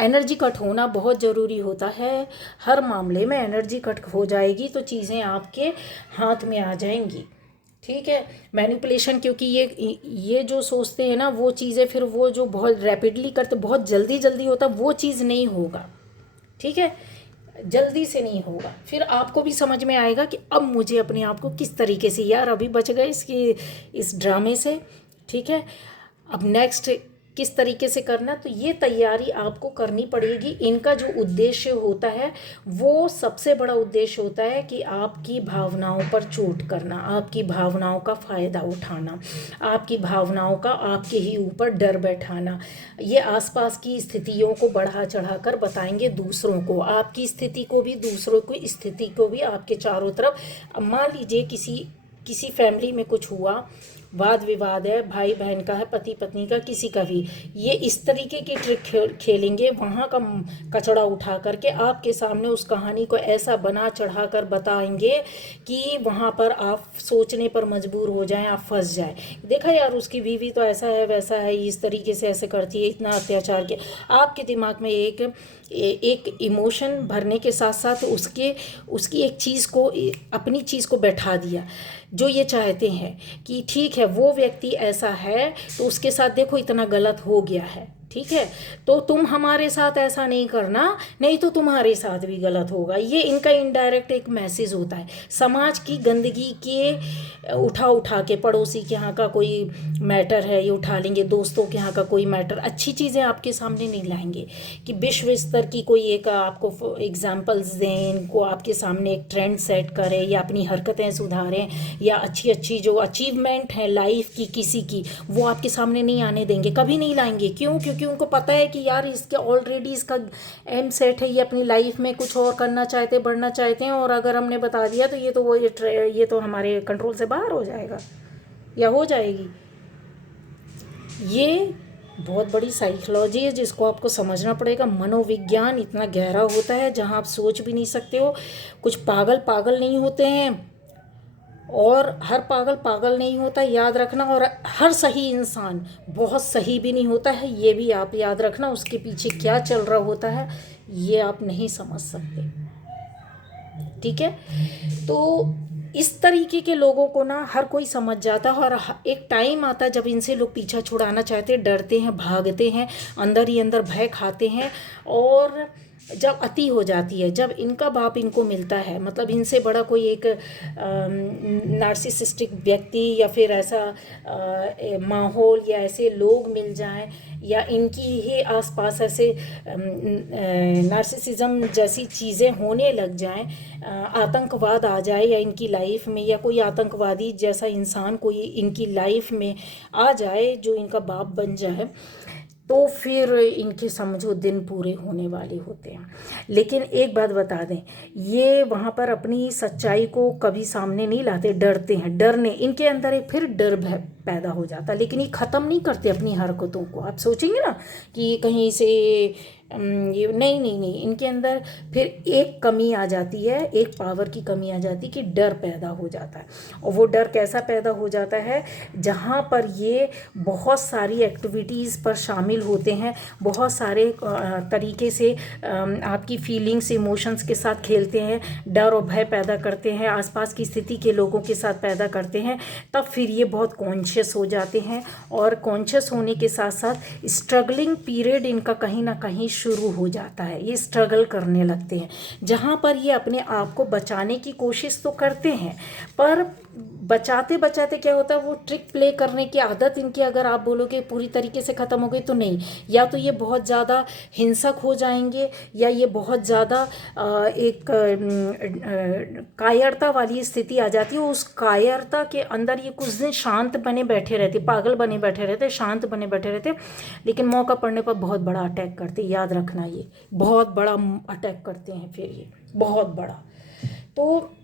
एनर्जी कट होना बहुत ज़रूरी होता है। हर मामले में एनर्जी कट हो जाएगी तो चीज़ें आपके हाथ में आ जाएंगी। ठीक है, मैनिपुलेशन, क्योंकि ये जो सोचते हैं ना, वो चीज़ें फिर वो जो बहुत रैपिडली करते, बहुत जल्दी होता, वो चीज़ नहीं होगा। ठीक है, जल्दी से नहीं होगा। फिर आपको भी समझ में आएगा कि अब मुझे अपने आप को किस तरीके से, यार अभी बच गए इस ड्रामे से। ठीक है, अब नेक्स्ट किस तरीके से करना, तो ये तैयारी आपको करनी पड़ेगी। इनका जो उद्देश्य होता है, वो सबसे बड़ा उद्देश्य होता है कि आपकी भावनाओं पर चोट करना, आपकी भावनाओं का फ़ायदा उठाना, आपकी भावनाओं का आपके ही ऊपर डर बैठाना। ये आसपास की स्थितियों को बढ़ा चढ़ा कर बताएंगे दूसरों को, आपकी स्थिति को भी, दूसरों की स्थिति को भी, आपके चारों तरफ। अब मान लीजिए किसी फैमिली में कुछ हुआ, वाद विवाद है, भाई बहन का है, पति पत्नी का, किसी का भी, ये इस तरीके की ट्रिक खेलेंगे, वहाँ का कचड़ा उठा करके आपके सामने उस कहानी को ऐसा बना चढ़ा कर बताएंगे कि वहाँ पर आप सोचने पर मजबूर हो जाएं, आप फंस जाएं। देखा यार, उसकी बीवी तो ऐसा है, वैसा है, इस तरीके से ऐसे करती है, इतना अत्याचार किया। आपके दिमाग में एक इमोशन भरने के साथ साथ उसकी एक चीज़ को, अपनी चीज़ को बैठा दिया। जो ये चाहते हैं कि ठीक है, वो व्यक्ति ऐसा है तो उसके साथ देखो इतना गलत हो गया है, ठीक है। तो तुम हमारे साथ ऐसा नहीं करना, नहीं तो तुम्हारे साथ भी गलत होगा। ये इनका इनडायरेक्ट एक मैसेज होता है। समाज की गंदगी के उठा उठा के, पड़ोसी के यहाँ का कोई मैटर है ये उठा लेंगे, दोस्तों के यहाँ का कोई मैटर, अच्छी चीज़ें आपके सामने नहीं लाएंगे कि विश्व स्तर की कोई एक आपको एग्जाम्पल्स दें, इनको आपके सामने एक ट्रेंड सेट करें या अपनी हरकतें सुधारें या अच्छी अच्छी जो अचीवमेंट है लाइफ की किसी की, वो आपके सामने नहीं आने देंगे, कभी नहीं लाएंगे। क्यों? क्योंकि उनको पता है कि यार इसके ऑलरेडी इसका एम सेट है, ये अपनी लाइफ में कुछ और करना चाहते हैं, बढ़ना चाहते हैं, और अगर हमने बता दिया तो ये तो हमारे कंट्रोल से बाहर हो जाएगा या हो जाएगी। ये बहुत बड़ी साइकोलॉजी है जिसको आपको समझना पड़ेगा। मनोविज्ञान इतना गहरा होता है जहाँ आप सोच भी नहीं सकते हो। कुछ पागल पागल नहीं होते हैं और हर पागल पागल नहीं होता, याद रखना। और हर सही इंसान बहुत सही भी नहीं होता है, ये भी आप याद रखना। उसके पीछे क्या चल रहा होता है ये आप नहीं समझ सकते, ठीक है। तो इस तरीके के लोगों को ना हर कोई समझ जाता है, और एक टाइम आता है जब इनसे लोग पीछा छुड़ाना चाहते हैं, डरते हैं, भागते हैं, अंदर ही अंदर भय खाते हैं। और जब अति हो जाती है, जब इनका बाप इनको मिलता है, मतलब इनसे बड़ा कोई एक नार्सिसिस्टिक व्यक्ति या फिर ऐसा माहौल या ऐसे लोग मिल जाएं, या इनकी ही आसपास ऐसे नार्सिसिज्म जैसी चीज़ें होने लग जाएं, आतंकवाद आ जाए या इनकी लाइफ में, या कोई आतंकवादी जैसा इंसान कोई इनकी लाइफ में आ जाए जो इनका बाप बन जाए, तो फिर इनके समझो दिन पूरे होने वाले होते हैं। लेकिन एक बात बता दें, ये वहाँ पर अपनी सच्चाई को कभी सामने नहीं लाते, डरते हैं। डरने इनके अंदर एक फिर डर पैदा हो जाता, लेकिन ये ख़त्म नहीं करते अपनी हरकतों को। आप सोचेंगे ना कि कहीं से ये नहीं नहीं नहीं, इनके अंदर फिर एक कमी आ जाती है, एक पावर की कमी आ जाती है कि डर पैदा हो जाता है। और वो डर कैसा पैदा हो जाता है, जहाँ पर ये बहुत सारी एक्टिविटीज़ पर शामिल होते हैं, बहुत सारे तरीके से आपकी फीलिंग्स इमोशंस के साथ खेलते हैं, डर और भय पैदा करते हैं, आसपास की स्थिति के लोगों के साथ पैदा करते हैं, तब फिर ये बहुत कॉन्शियस हो जाते हैं। और कॉन्शियस होने के साथ साथ स्ट्रगलिंग पीरियड इनका कहीं ना कहीं शुरू हो जाता है। ये स्ट्रगल करने लगते हैं, जहाँ पर ये अपने आप को बचाने की कोशिश तो करते हैं, पर बचाते बचाते क्या होता है, वो ट्रिक प्ले करने की आदत इनकी, अगर आप बोलोगे पूरी तरीके से ख़त्म हो गई तो नहीं। या तो ये बहुत ज़्यादा हिंसक हो जाएंगे, या ये बहुत ज़्यादा एक कायरता वाली स्थिति आ जाती है। उस कायरता के अंदर ये कुछ दिन शांत बने बैठे रहते, पागल बने बैठे रहते, शांत बने बैठे रहते, लेकिन मौका पड़ने पर बहुत बड़ा अटैक करते। याद रखना, ये बहुत बड़ा अटैक करते हैं, फिर ये बहुत बड़ा। तो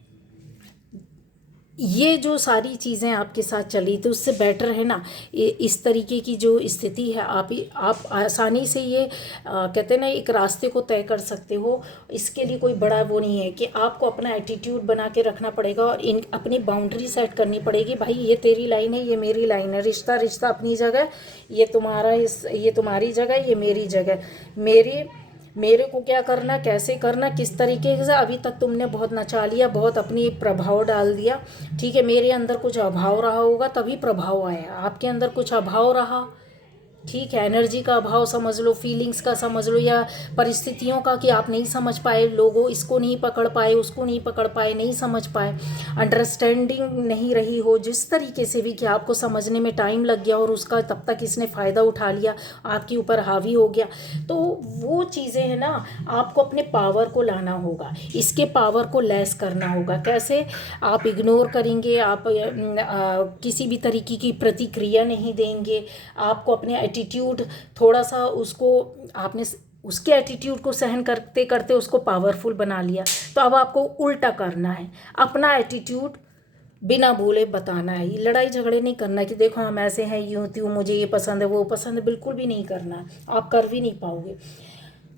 ये जो सारी चीज़ें आपके साथ चली, तो उससे बेटर है ना इस तरीके की जो स्थिति है, आप आसानी से ये कहते हैं ना एक रास्ते को तय कर सकते हो। इसके लिए कोई बड़ा वो नहीं है कि आपको अपना एटीट्यूड बना के रखना पड़ेगा और अपनी बाउंड्री सेट करनी पड़ेगी। भाई ये तेरी लाइन है, ये मेरी लाइन है, रिश्ता रिश्ता अपनी जगह, ये तुम्हारी जगह, ये मेरी जगह। मेरे को क्या करना, कैसे करना, किस तरीके से, अभी तक तुमने बहुत नचा लिया, बहुत अपनी प्रभाव डाल दिया, ठीक है। मेरे अंदर कुछ अभाव रहा होगा तभी प्रभाव आया, आपके अंदर कुछ अभाव रहा, ठीक है। एनर्जी का अभाव समझ लो, फीलिंग्स का समझ लो, या परिस्थितियों का कि आप नहीं समझ पाए, लोगों इसको नहीं पकड़ पाए, उसको नहीं पकड़ पाए, नहीं समझ पाए, अंडरस्टैंडिंग नहीं रही हो, जिस तरीके से भी कि आपको समझने में टाइम लग गया और उसका तब तक इसने फ़ायदा उठा लिया, आपके ऊपर हावी हो गया। तो वो चीज़ें हैं ना, आपको अपने पावर को लाना होगा, इसके पावर को लेस करना होगा। कैसे? आप इग्नोर करेंगे, आप किसी भी तरीके की प्रतिक्रिया नहीं देंगे, आपको अपने एटीट्यूड थोड़ा सा उसको आपने उसके एटीट्यूड को सहन करते करते उसको पावरफुल बना लिया, तो अब आपको उल्टा करना है, अपना एटीट्यूड बिना बोले बताना है। ये लड़ाई झगड़े नहीं करना कि देखो हम ऐसे हैं, यूँ त्यों, मुझे ये पसंद है वो पसंद है, बिल्कुल भी नहीं करना, आप कर भी नहीं पाओगे।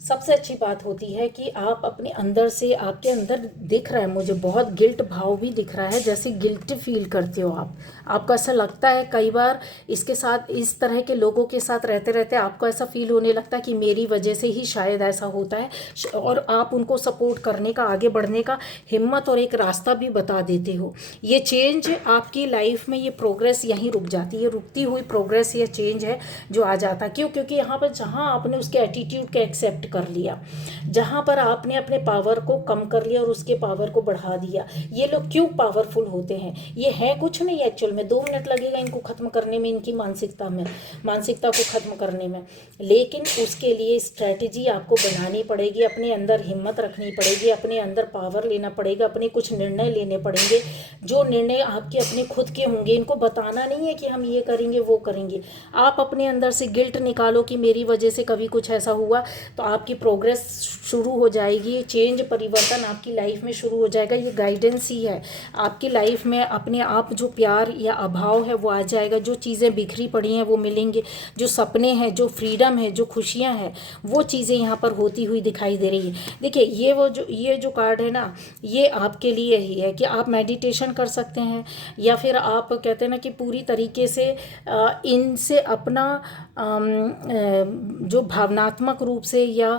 सबसे अच्छी बात होती है कि आप अपने अंदर से, आपके अंदर दिख रहा है मुझे बहुत गिल्ट भाव भी दिख रहा है, जैसे गिल्ट फील करते हो आप। आपको ऐसा लगता है कई बार इसके साथ, इस तरह के लोगों के साथ रहते रहते आपको ऐसा फील होने लगता है कि मेरी वजह से ही शायद ऐसा होता है, और आप उनको सपोर्ट करने का, आगे बढ़ने का हिम्मत और एक रास्ता भी बता देते हो। ये चेंज आपकी लाइफ में, ये प्रोग्रेस यहीं रुक जाती है, रुकती हुई प्रोग्रेस या चेंज है जो आ जाता है। क्यों? क्योंकि यहाँ पर जहाँ आपने उसके एटीट्यूड को एक्सेप्ट कर लिया, जहाँ पर आपने अपने पावर को कम कर लिया और उसके पावर को बढ़ा दिया। ये लोग क्यों पावरफुल होते हैं? ये है कुछ नहीं एक्चुअल में, 2 मिनट लगेगा इनको ख़त्म करने में, इनकी मानसिकता को ख़त्म करने में। लेकिन उसके लिए स्ट्रैटेजी आपको बनानी पड़ेगी, अपने अंदर हिम्मत रखनी पड़ेगी, अपने अंदर पावर लेना पड़ेगा, अपने कुछ निर्णय लेने पड़ेंगे, जो निर्णय आपके अपने खुद के होंगे। इनको बताना नहीं है कि हम ये करेंगे वो करेंगे। आप अपने अंदर से गिल्ट निकालो कि मेरी वजह से कभी कुछ ऐसा हुआ, तो आपकी प्रोग्रेस शुरू हो जाएगी, चेंज, परिवर्तन आपकी लाइफ में शुरू हो जाएगा। ये गाइडेंस ही है आपकी लाइफ में। अपने आप जो प्यार या अभाव है वो आ जाएगा, जो चीज़ें बिखरी पड़ी हैं वो मिलेंगे, जो सपने हैं, जो फ्रीडम है, जो खुशियां हैं, वो चीज़ें यहाँ पर होती हुई दिखाई दे रही है। देखिए ये जो कार्ड है ना, ये आपके लिए ही है कि आप मेडिटेशन कर सकते हैं, या फिर आप कहते हैं ना कि पूरी तरीके से इनसे अपना जो भावनात्मक रूप से या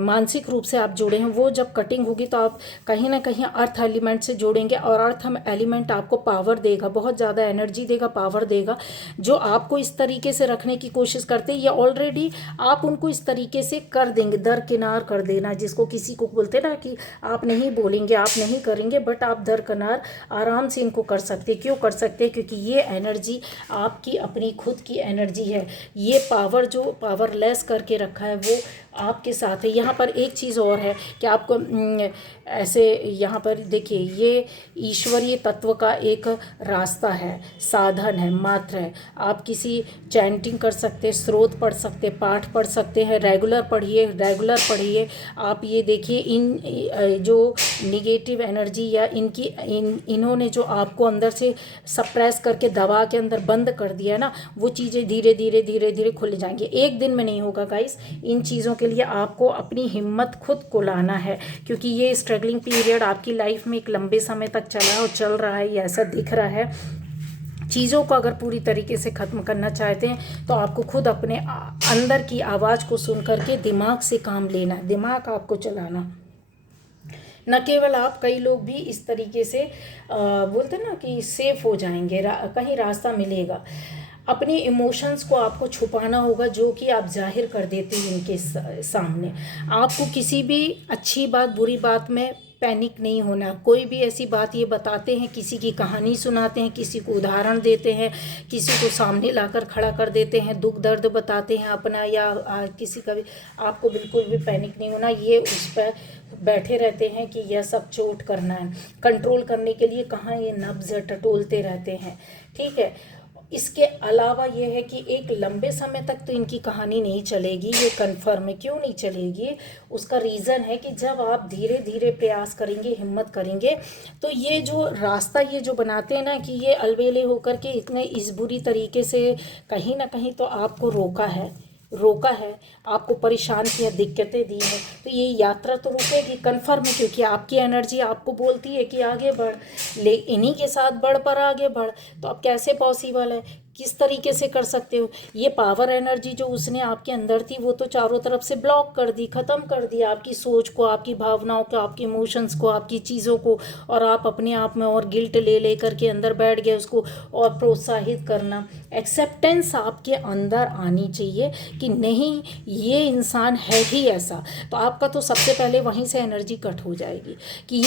मानसिक रूप से आप जुड़े हैं, वो जब कटिंग होगी तो आप कहीं ना कहीं अर्थ एलिमेंट से जोड़ेंगे, और अर्थ एलिमेंट आपको पावर देगा, बहुत ज़्यादा एनर्जी देगा, पावर देगा, जो आपको इस तरीके से रखने की कोशिश करते हैं, या ऑलरेडी आप उनको इस तरीके से कर देंगे, दरकिनार कर देना, जिसको किसी को बोलते ना कि आप नहीं बोलेंगे, आप नहीं करेंगे, बट आप दरकिनार आराम से इनको कर सकते। क्यों कर सकते? क्योंकि ये एनर्जी आपकी अपनी खुद की एनर्जी है। ये पावर जो पावरलेस करके रखा है वो आपके साथ है। यहाँ पर एक चीज़ और है कि आपको ऐसे यहाँ पर देखिए, ये ईश्वरीय तत्व का एक रास्ता है, साधन है, मात्र है। आप किसी चैंटिंग कर सकते हैं, स्रोत पढ़ सकते हैं, पाठ पढ़ सकते हैं, रेगुलर पढ़िए। आप ये देखिए, इन जो निगेटिव एनर्जी या इन्होंने जो आपको अंदर से सप्रेस करके दबा के अंदर बंद कर दिया है ना, वो चीज़ें धीरे धीरे खुल जाएंगी। एक दिन में नहीं होगा गाइस। इन चीज़ों के लिए आपको अपनी हिम्मत खुद को लाना है, क्योंकि ये स्ट्रगलिंग पीरियड आपकी लाइफ में एक लंबे समय तक चला और चल रहा है, ये ऐसा दिख रहा है। चीज़ों को अगर पूरी तरीके से ख़त्म करना चाहते हैं तो आपको खुद अपने अंदर की आवाज़ को सुन करके दिमाग से काम लेना है, दिमाग आपको चलाना। न केवल आप, कई लोग भी इस तरीके से बोलते हैं ना कि सेफ हो जाएंगे, कहीं रास्ता मिलेगा। अपने इमोशंस को आपको छुपाना होगा, जो कि आप जाहिर कर देते हैं इनके सामने। आपको किसी भी अच्छी बात, बुरी बात में पैनिक नहीं होना। कोई भी ऐसी बात ये बताते हैं, किसी की कहानी सुनाते हैं, किसी को उदाहरण देते हैं, किसी को सामने लाकर खड़ा कर देते हैं, दुख दर्द बताते हैं अपना, या किसी का भी, आपको बिल्कुल भी पैनिक नहीं होना। ये उस पर बैठे रहते हैं कि यह सब चोट करना है, कंट्रोल करने के लिए कहाँ ये नब्ज़ टटोलते रहते हैं, ठीक है। इसके अलावा ये है कि एक लंबे समय तक तो इनकी कहानी नहीं चलेगी, ये कन्फर्म है। क्यों नहीं चलेगी? उसका रीज़न है कि जब आप धीरे धीरे प्रयास करेंगे, हिम्मत करेंगे, तो ये जो रास्ता ये जो बनाते हैं ना कि ये अलबेले होकर के इतने इस बुरी तरीके से कहीं ना कहीं तो आपको रोका है, आपको परेशान किया, दिक्कतें दी हैं, तो ये यात्रा तो रुकेगी, कन्फर्म है, क्योंकि आपकी एनर्जी आपको बोलती है कि आगे बढ़, ले इन्हीं के साथ बढ़ पर आगे बढ़। तो अब कैसे पॉसिबल है? किस तरीके से कर सकते हो? ये पावर एनर्जी जो उसने आपके अंदर थी वो तो चारों तरफ से ब्लॉक कर दी, ख़त्म कर दिया, आपकी सोच को, आपकी भावनाओं को, आपके इमोशंस को, आपकी चीज़ों को, और आप अपने आप में और गिल्ट ले करके अंदर बैठ गए उसको और प्रोत्साहित करना। एक्सेप्टेंस आपके अंदर आनी चाहिए कि नहीं, ये इंसान है ही ऐसा। तो आपका तो सबसे पहले वहीं से एनर्जी कट हो जाएगी कि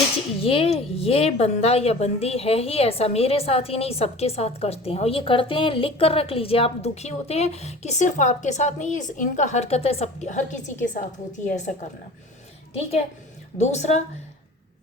ये बंदा या बंदी है ही ऐसा, मेरे साथ ही नहीं सबके साथ करते हैं, और ये करते हैं। लिख कर रख लीजिए, आप दुखी होते हैं कि सिर्फ आपके साथ नहीं, इनका हरकत है, सब हर किसी के साथ होती है ऐसा करना, ठीक है। दूसरा,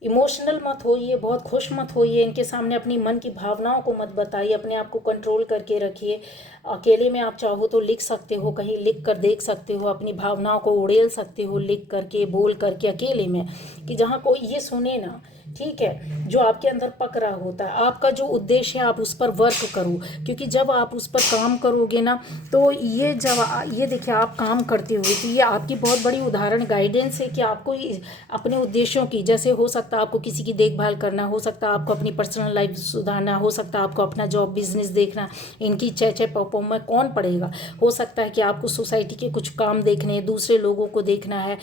इमोशनल मत होइए, बहुत खुश मत होइए, इनके सामने अपनी मन की भावनाओं को मत बताइए, अपने आप को कंट्रोल करके रखिए। अकेले में आप चाहो तो लिख सकते हो, कहीं लिख कर देख सकते हो, अपनी भावनाओं को उड़ेल सकते हो लिख करके, बोल करके, अकेले में, कि जहाँ कोई ये सुने ना ठीक है, जो आपके अंदर पक रहा होता है, आपका जो उद्देश्य है आप उस पर वर्क करो, क्योंकि जब आप उस पर काम करोगे ना तो ये देखिए आप काम करते हुए तो ये आपकी बहुत बड़ी उदाहरण गाइडेंस है कि आपको अपने उद्देश्यों की, जैसे हो सकता है आपको किसी की देखभाल करना, हो सकता है आपको अपनी पर्सनल लाइफ सुधारना, हो सकता है आपको अपना जॉब बिजनेस देखना, इनकी चह पपो में कौन पड़ेगा, हो सकता है कि आपको सोसाइटी के कुछ काम देखने हैं, दूसरे लोगों को देखना है,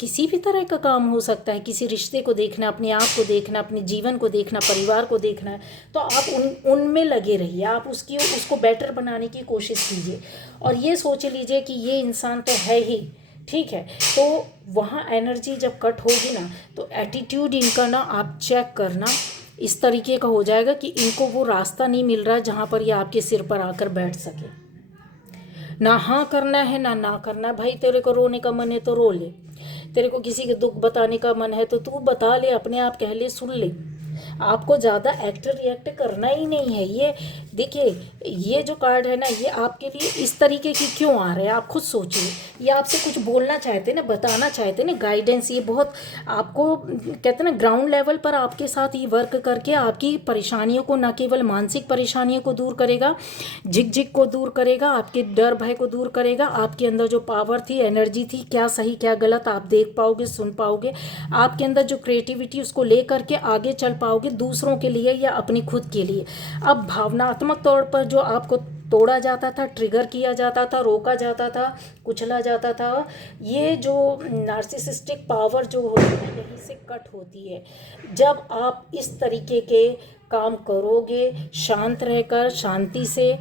किसी भी तरह का काम हो सकता है, किसी रिश्ते को देखना, अपने आप को देखना, अपने जीवन को देखना, परिवार को देखना है, तो आप उनमें लगे रहिए, आप उसको बेटर बनाने की कोशिश कीजिए और ये सोच लीजिए कि ये इंसान तो है ही, ठीक है। तो वहाँ एनर्जी जब कट होगी ना तो एटीट्यूड इनका ना आप चेक करना इस तरीके का हो जाएगा कि इनको वो रास्ता नहीं मिल रहा जहाँ पर ये आपके सिर पर आकर बैठ सके। ना हाँ करना है ना करना है, भाई तेरे को रोने का मन है तो रो ले, तेरे को किसी के दुख बताने का मन है तो तू बता ले, अपने आप कह ले, सुन ले, आपको ज़्यादा एक्टर रिएक्ट करना ही नहीं है। ये देखिए ये जो कार्ड है ना ये आपके लिए इस तरीके की क्यों आ रहे हैं आप खुद सोचिए, ये आपसे कुछ बोलना चाहते ना, बताना चाहते ना, गाइडेंस, ये बहुत आपको कहते हैं ना ग्राउंड लेवल पर आपके साथ ये वर्क करके आपकी परेशानियों को, न केवल मानसिक परेशानियों को दूर करेगा, झिक को दूर करेगा, आपके डर भय को दूर करेगा, आपके अंदर जो पावर थी, एनर्जी थी, क्या सही क्या गलत आप देख पाओगे, सुन पाओगे, आपके अंदर जो क्रिएटिविटी उसको ले करके आगे चल पाओगे दूसरों के लिए या अपनी खुद के लिए। अब भावनात्मक तौर पर जो आपको तोड़ा जाता था, ट्रिगर किया जाता था, रोका जाता था, कुचला जाता था, ये जो नार्सिसिस्टिक पावर जो होती है यहीं से कट होती है। जब आप इस तरीके के काम करोगे शांत रहकर, शांति से,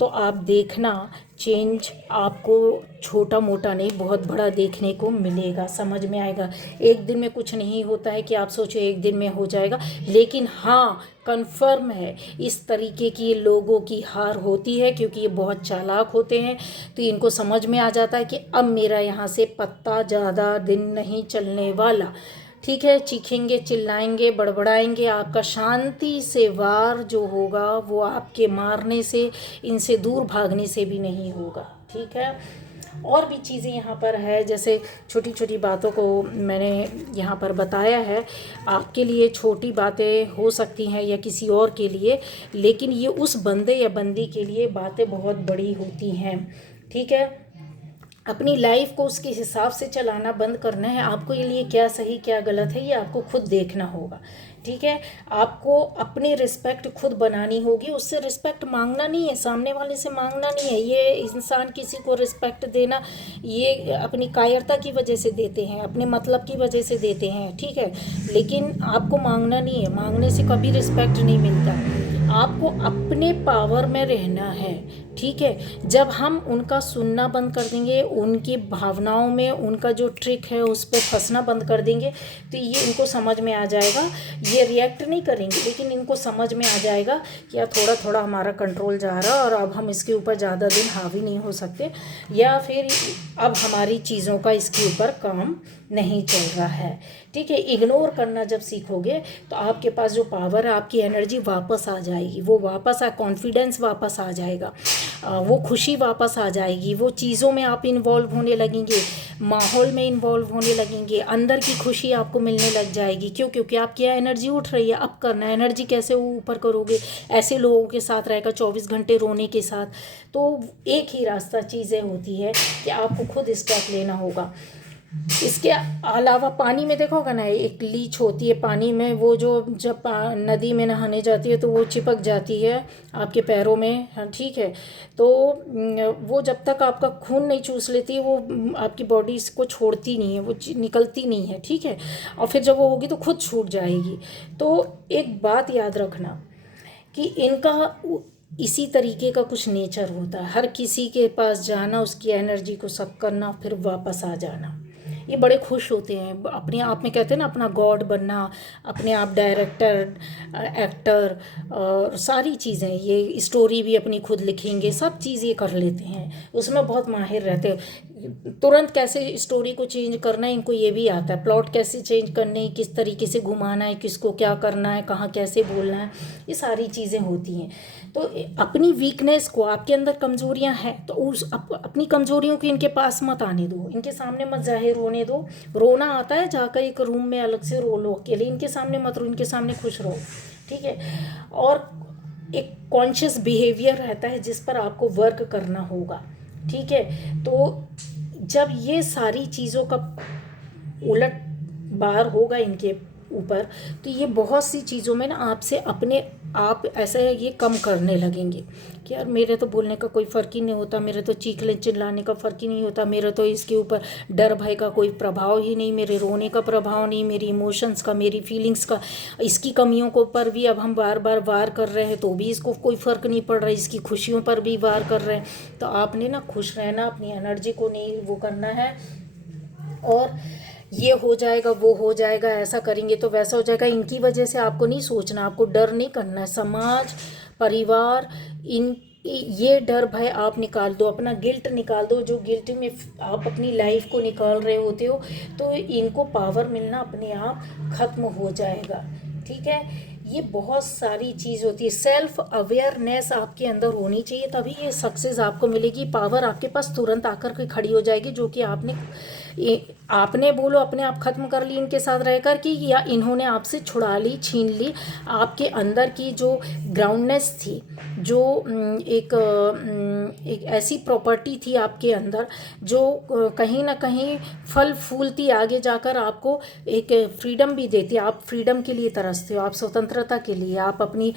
तो आप देखना चेंज आपको छोटा मोटा नहीं बहुत बड़ा देखने को मिलेगा, समझ में आएगा। एक दिन में कुछ नहीं होता है कि आप सोचो एक दिन में हो जाएगा, लेकिन हाँ कन्फर्म है इस तरीके की लोगों की हार होती है, क्योंकि ये बहुत चालाक होते हैं, तो इनको समझ में आ जाता है कि अब मेरा यहाँ से पत्ता ज़्यादा दिन नहीं चलने वाला, ठीक है। चीखेंगे, चिल्लाएंगे, बड़बड़ाएंगे, आपका शांति से वार जो होगा वो आपके मारने से, इनसे दूर भागने से भी नहीं होगा, ठीक है। और भी चीज़ें यहाँ पर है, जैसे छोटी छोटी बातों को मैंने यहाँ पर बताया है, आपके लिए छोटी बातें हो सकती हैं या किसी और के लिए, लेकिन ये उस बंदे या बंदी के लिए बातें बहुत बड़ी होती हैं, ठीक है। अपनी लाइफ को उसके हिसाब से चलाना बंद करना है आपको, ये लिए क्या सही क्या गलत है ये आपको खुद देखना होगा, ठीक है। आपको अपनी रिस्पेक्ट खुद बनानी होगी, उससे रिस्पेक्ट मांगना नहीं है, सामने वाले से मांगना नहीं है। ये इंसान किसी को रिस्पेक्ट देना ये अपनी कायरता की वजह से देते हैं, अपने मतलब की वजह से देते हैं, ठीक है, लेकिन आपको मांगना नहीं है, मांगने से कभी रिस्पेक्ट नहीं मिलता। आपको अपने पावर में रहना है, ठीक है। जब हम उनका सुनना बंद कर देंगे, उनकी भावनाओं में उनका जो ट्रिक है उस पर फंसना बंद कर देंगे, तो ये इनको समझ में आ जाएगा, ये रिएक्ट नहीं करेंगे लेकिन इनको समझ में आ जाएगा कि यार थोड़ा थोड़ा हमारा कंट्रोल जा रहा है और अब हम इसके ऊपर ज़्यादा दिन हावी नहीं हो सकते, या फिर अब हमारी चीज़ों का इसके ऊपर काम नहीं चल रहा है, ठीक है। इग्नोर करना जब सीखोगे तो आपके पास जो पावर है, आपकी एनर्जी वापस आ जाएगी, वो वापस कॉन्फिडेंस वापस आ जाएगा, वो खुशी वापस आ जाएगी, वो चीज़ों में आप इन्वॉल्व होने लगेंगे, माहौल में इन्वॉल्व होने लगेंगे, अंदर की खुशी आपको मिलने लग जाएगी। क्यों? क्योंकि आपकी एनर्जी उठ रही है। अब करना एनर्जी कैसे ऊपर करोगे? ऐसे लोगों के साथ रहकर 24 घंटे रोने के साथ। तो एक ही रास्ता चीज़ें होती है कि आपको खुद स्टेप लेना होगा। इसके अलावा पानी में देखोगे ना, एक लीच होती है पानी में, वो जो जब नदी में नहाने जाती है तो वो चिपक जाती है आपके पैरों में, हाँ ठीक है। तो वो जब तक आपका खून नहीं चूस लेती वो आपकी बॉडी को छोड़ती नहीं है, वो निकलती नहीं है, ठीक है। और फिर जब वो होगी तो खुद छूट जाएगी। तो एक बात याद रखना कि इनका इसी तरीके का कुछ नेचर होता है, हर किसी के पास जाना, उसकी एनर्जी को सक करना, फिर वापस आ जाना। ये बड़े खुश होते हैं अपने आप में, कहते हैं ना अपना गॉड बनना, अपने आप डायरेक्टर, एक्टर और सारी चीज़ें, ये स्टोरी भी अपनी खुद लिखेंगे, सब चीज़ ये कर लेते हैं, उसमें बहुत माहिर रहते हैं। तुरंत कैसे स्टोरी को चेंज करना है इनको ये भी आता है, प्लॉट कैसे चेंज करने हैं, किस तरीके से घुमाना है, किसको क्या करना है, कहाँ कैसे बोलना है, ये सारी चीज़ें होती हैं। तो अपनी वीकनेस को, आपके अंदर कमजोरियां हैं तो अपनी कमजोरियों को इनके पास मत आने दो, इनके सामने मत जाहिर होने दो। रोना आता है जाकर एक रूम में अलग से रो लो अकेले, इनके सामने मत रो, इनके सामने खुश रहो, ठीक है। और एक कॉन्शियस बिहेवियर रहता है जिस पर आपको वर्क करना होगा, ठीक है। तो जब ये सारी चीज़ों का उलट बार होगा इनके ऊपर, तो ये बहुत सी चीज़ों में ना आपसे अपने आप ऐसा है ये कम करने लगेंगे कि यार मेरे तो बोलने का कोई फ़र्क ही नहीं होता, मेरे तो चीखने चिल्लाने का फ़र्क ही नहीं होता, मेरे तो इसके ऊपर डर भय का कोई प्रभाव ही नहीं, मेरे रोने का प्रभाव नहीं, मेरी इमोशंस का, मेरी फीलिंग्स का, इसकी कमियों को पर भी अब हम बार बार वार कर रहे हैं तो भी इसको कोई फ़र्क नहीं पड़ रहा, इसकी खुशियों पर भी वार कर रहे हैं। तो आपने ना खुश रहना, अपनी एनर्जी को नहीं वो करना है। और ये हो जाएगा, वो हो जाएगा, ऐसा करेंगे तो वैसा हो जाएगा, इनकी वजह से आपको नहीं सोचना, आपको डर नहीं करना है। समाज, परिवार, इन ये डर भय आप निकाल दो, अपना गिल्ट निकाल दो, जो गिल्ट में आप अपनी लाइफ को निकाल रहे होते हो, तो इनको पावर मिलना अपने आप ख़त्म हो जाएगा, ठीक है। ये बहुत सारी चीज़ होती है, सेल्फ अवेयरनेस आपके अंदर होनी चाहिए, तभी ये सक्सेस आपको मिलेगी, पावर आपके पास तुरंत आकर के खड़ी हो जाएगी, जो कि आपने बोलो अपने आप ख़त्म कर ली इनके साथ रहकर कि, या इन्होंने आपसे छुड़ा ली, छीन ली। आपके अंदर की जो ग्राउंडनेस थी, जो एक ऐसी प्रॉपर्टी थी आपके अंदर जो कहीं ना कहीं फल फूलती आगे जाकर आपको एक फ्रीडम भी देती है। आप फ्रीडम के लिए तरसते हो, आप स्वतंत्रता के लिए, आप अपनी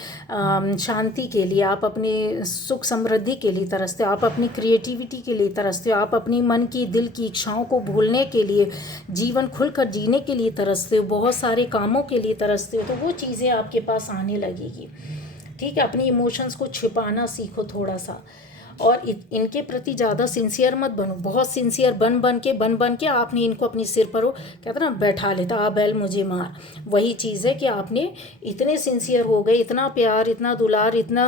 शांति के लिए, आप अपने सुख समृद्धि के लिए तरसते हो, आप अपनी क्रिएटिविटी के लिए तरसते हो, आप अपनी मन की दिल की इच्छाओं को भूलने के लिए, जीवन खुलकर जीने के लिए तरसते हो, बहुत सारे कामों के लिए तरसते हो। तो वो चीज़ें आपके पास आने लगेगी, ठीक है। अपनी इमोशंस को छिपाना सीखो थोड़ा सा, और इनके प्रति ज़्यादा सिंसियर मत बनो। बहुत सिंसियर बन के आपने इनको अपने सिर पर वो कहते ना बैठा लेता, आ बैल मुझे मार, वही चीज़ है कि आपने इतने सिंसियर हो गए, इतना प्यार, इतना दुलार, इतना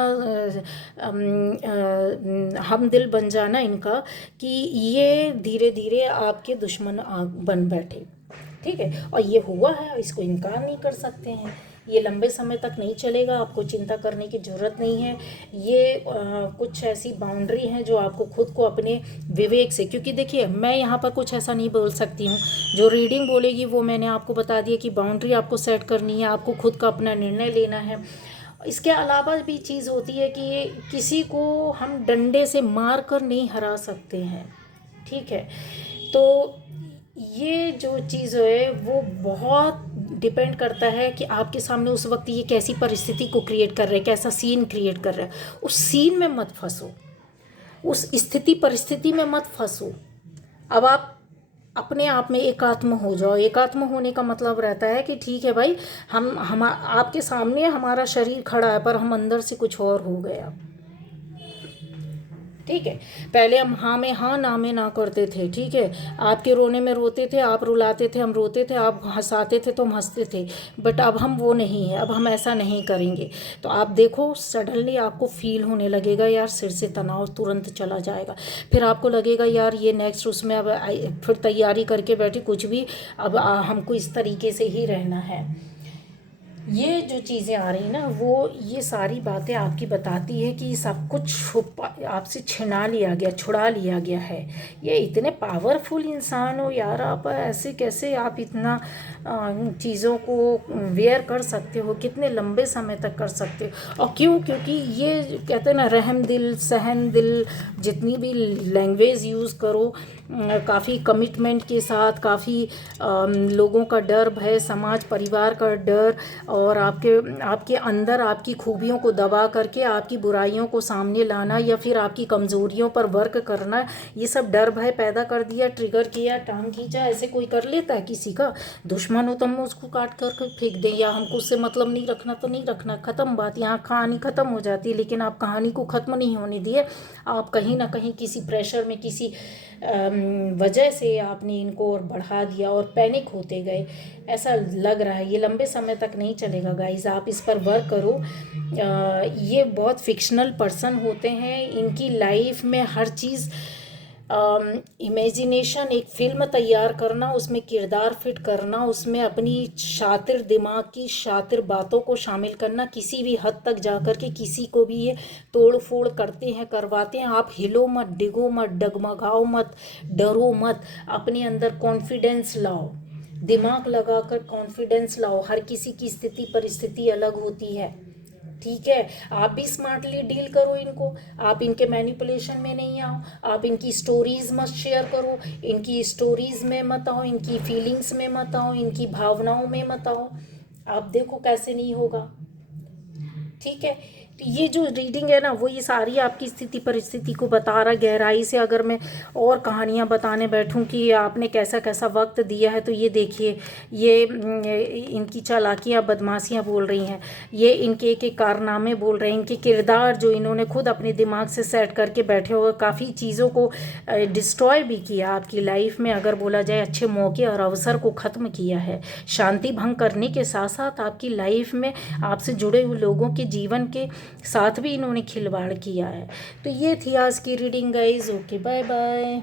हम दिल बन जाना इनका कि ये धीरे धीरे आपके दुश्मन बन बैठे, ठीक है। और ये हुआ है, इसको इनकार नहीं कर सकते हैं। ये लंबे समय तक नहीं चलेगा, आपको चिंता करने की ज़रूरत नहीं है। ये कुछ ऐसी बाउंड्री हैं जो आपको खुद को अपने विवेक से, क्योंकि देखिए मैं यहाँ पर कुछ ऐसा नहीं बोल सकती हूँ, जो रीडिंग बोलेगी वो मैंने आपको बता दिया कि बाउंड्री आपको सेट करनी है, आपको खुद का अपना निर्णय लेना है। इसके अलावा भी चीज़ होती है कि किसी को हम डंडे से मार कर नहीं हरा सकते हैं, ठीक है। तो ये जो चीज़ है वो बहुत डिपेंड करता है कि आपके सामने उस वक्त ये कैसी परिस्थिति को क्रिएट कर रहे हैं, कैसा सीन क्रिएट कर रहा है। उस सीन में मत फंसो, उस स्थिति परिस्थिति में मत फंसो। अब आप अपने आप में एकात्म हो जाओ। एकात्म होने का मतलब रहता है कि ठीक है भाई, हम आपके सामने हमारा शरीर खड़ा है पर हम अंदर से कुछ और हो गया, ठीक है। पहले हम हाँ में हाँ, ना में ना करते थे, ठीक है। आपके रोने में रोते थे, आप रुलाते थे हम रोते थे, आप हंसाते थे तो हम हंसते थे, बट अब हम वो नहीं है, अब हम ऐसा नहीं करेंगे। तो आप देखो सडनली आपको फील होने लगेगा यार, सिर से तनाव तुरंत चला जाएगा। फिर आपको लगेगा यार ये नेक्स्ट उसमें अब फिर तैयारी करके बैठे कुछ भी, अब हमको इस तरीके से ही रहना है। ये जो चीज़ें आ रही ना, वो ये सारी बातें आपकी बताती है कि सब कुछ छुपा आपसे छिना लिया गया, छुड़ा लिया गया है। ये इतने पावरफुल इंसान हो यार, आप ऐसे कैसे आप इतना चीज़ों को वेयर कर सकते हो, कितने लंबे समय तक कर सकते हो। और क्यों? क्योंकि ये कहते हैं ना, रहम दिल, सहन दिल, जितनी भी लैंग्वेज यूज़ करो, काफ़ी कमिटमेंट के साथ, काफ़ी लोगों का डर भय, समाज परिवार का डर, और आपके अंदर आपकी खूबियों को दबा करके आपकी बुराइयों को सामने लाना, या फिर आपकी कमज़ोरियों पर वर्क करना, ये सब डर भय पैदा कर दिया, ट्रिगर किया, टांग खींचा। ऐसे कोई कर लेता है किसी का? दुश्मन हो तो हम उसको काट कर फेंक दें, या हमको उससे मतलब नहीं रखना तो नहीं रखना, ख़त्म बात, यहाँ कहानी ख़त्म हो जाती है। लेकिन आप कहानी को ख़त्म नहीं होने दिए, आप कहीं ना कहीं किसी प्रेशर में, किसी वजह से आपने इनको और बढ़ा दिया और पैनिक होते गए, ऐसा लग रहा है। ये लंबे समय तक नहीं चलेगा गाइस, आप इस पर वर्क करो। ये बहुत फिक्शनल पर्सन होते हैं, इनकी लाइफ में हर चीज़ इमेजिनेशन, एक फ़िल्म तैयार करना, उसमें किरदार फिट करना, उसमें अपनी शातिर दिमाग की शातिर बातों को शामिल करना, किसी भी हद तक जा कर के किसी को भी ये तोड़ फोड़ करते हैं, करवाते हैं। आप हिलो मत, डिगो मत, डगमगाओ मत, डरो मत, अपने अंदर कॉन्फिडेंस लाओ, दिमाग लगाकर कॉन्फिडेंस लाओ। हर किसी की स्थिति परिस्थिति अलग होती है, ठीक है। आप भी स्मार्टली डील करो इनको, आप इनके मैनिपुलेशन में नहीं आओ, आप इनकी स्टोरीज मत शेयर करो, इनकी स्टोरीज में मत आओ, इनकी फीलिंग्स में मत आओ, इनकी भावनाओं में मत आओ। आप देखो कैसे नहीं होगा, ठीक है। तो ये जो रीडिंग है ना, वो ये सारी आपकी स्थिति परिस्थिति को बता रहा गहराई से। अगर मैं और कहानियाँ बताने बैठूं कि आपने कैसा कैसा वक्त दिया है, तो ये देखिए, ये इनकी चालाकियाँ बदमाशियाँ बोल रही हैं, ये इनके एक कारनामे बोल रहे हैं, इनके किरदार जो इन्होंने खुद अपने दिमाग से सेट करके बैठे हुए, काफ़ी चीज़ों को डिस्ट्रॉय भी किया आपकी लाइफ में। अगर बोला जाए, अच्छे मौके और अवसर को ख़त्म किया है, शांति भंग करने के साथ साथ आपकी लाइफ में आपसे जुड़े हुए लोगों के जीवन के साथ भी इन्होंने खिलवाड़ किया है। तो ये थी आज की reading guys. Okay, bye bye.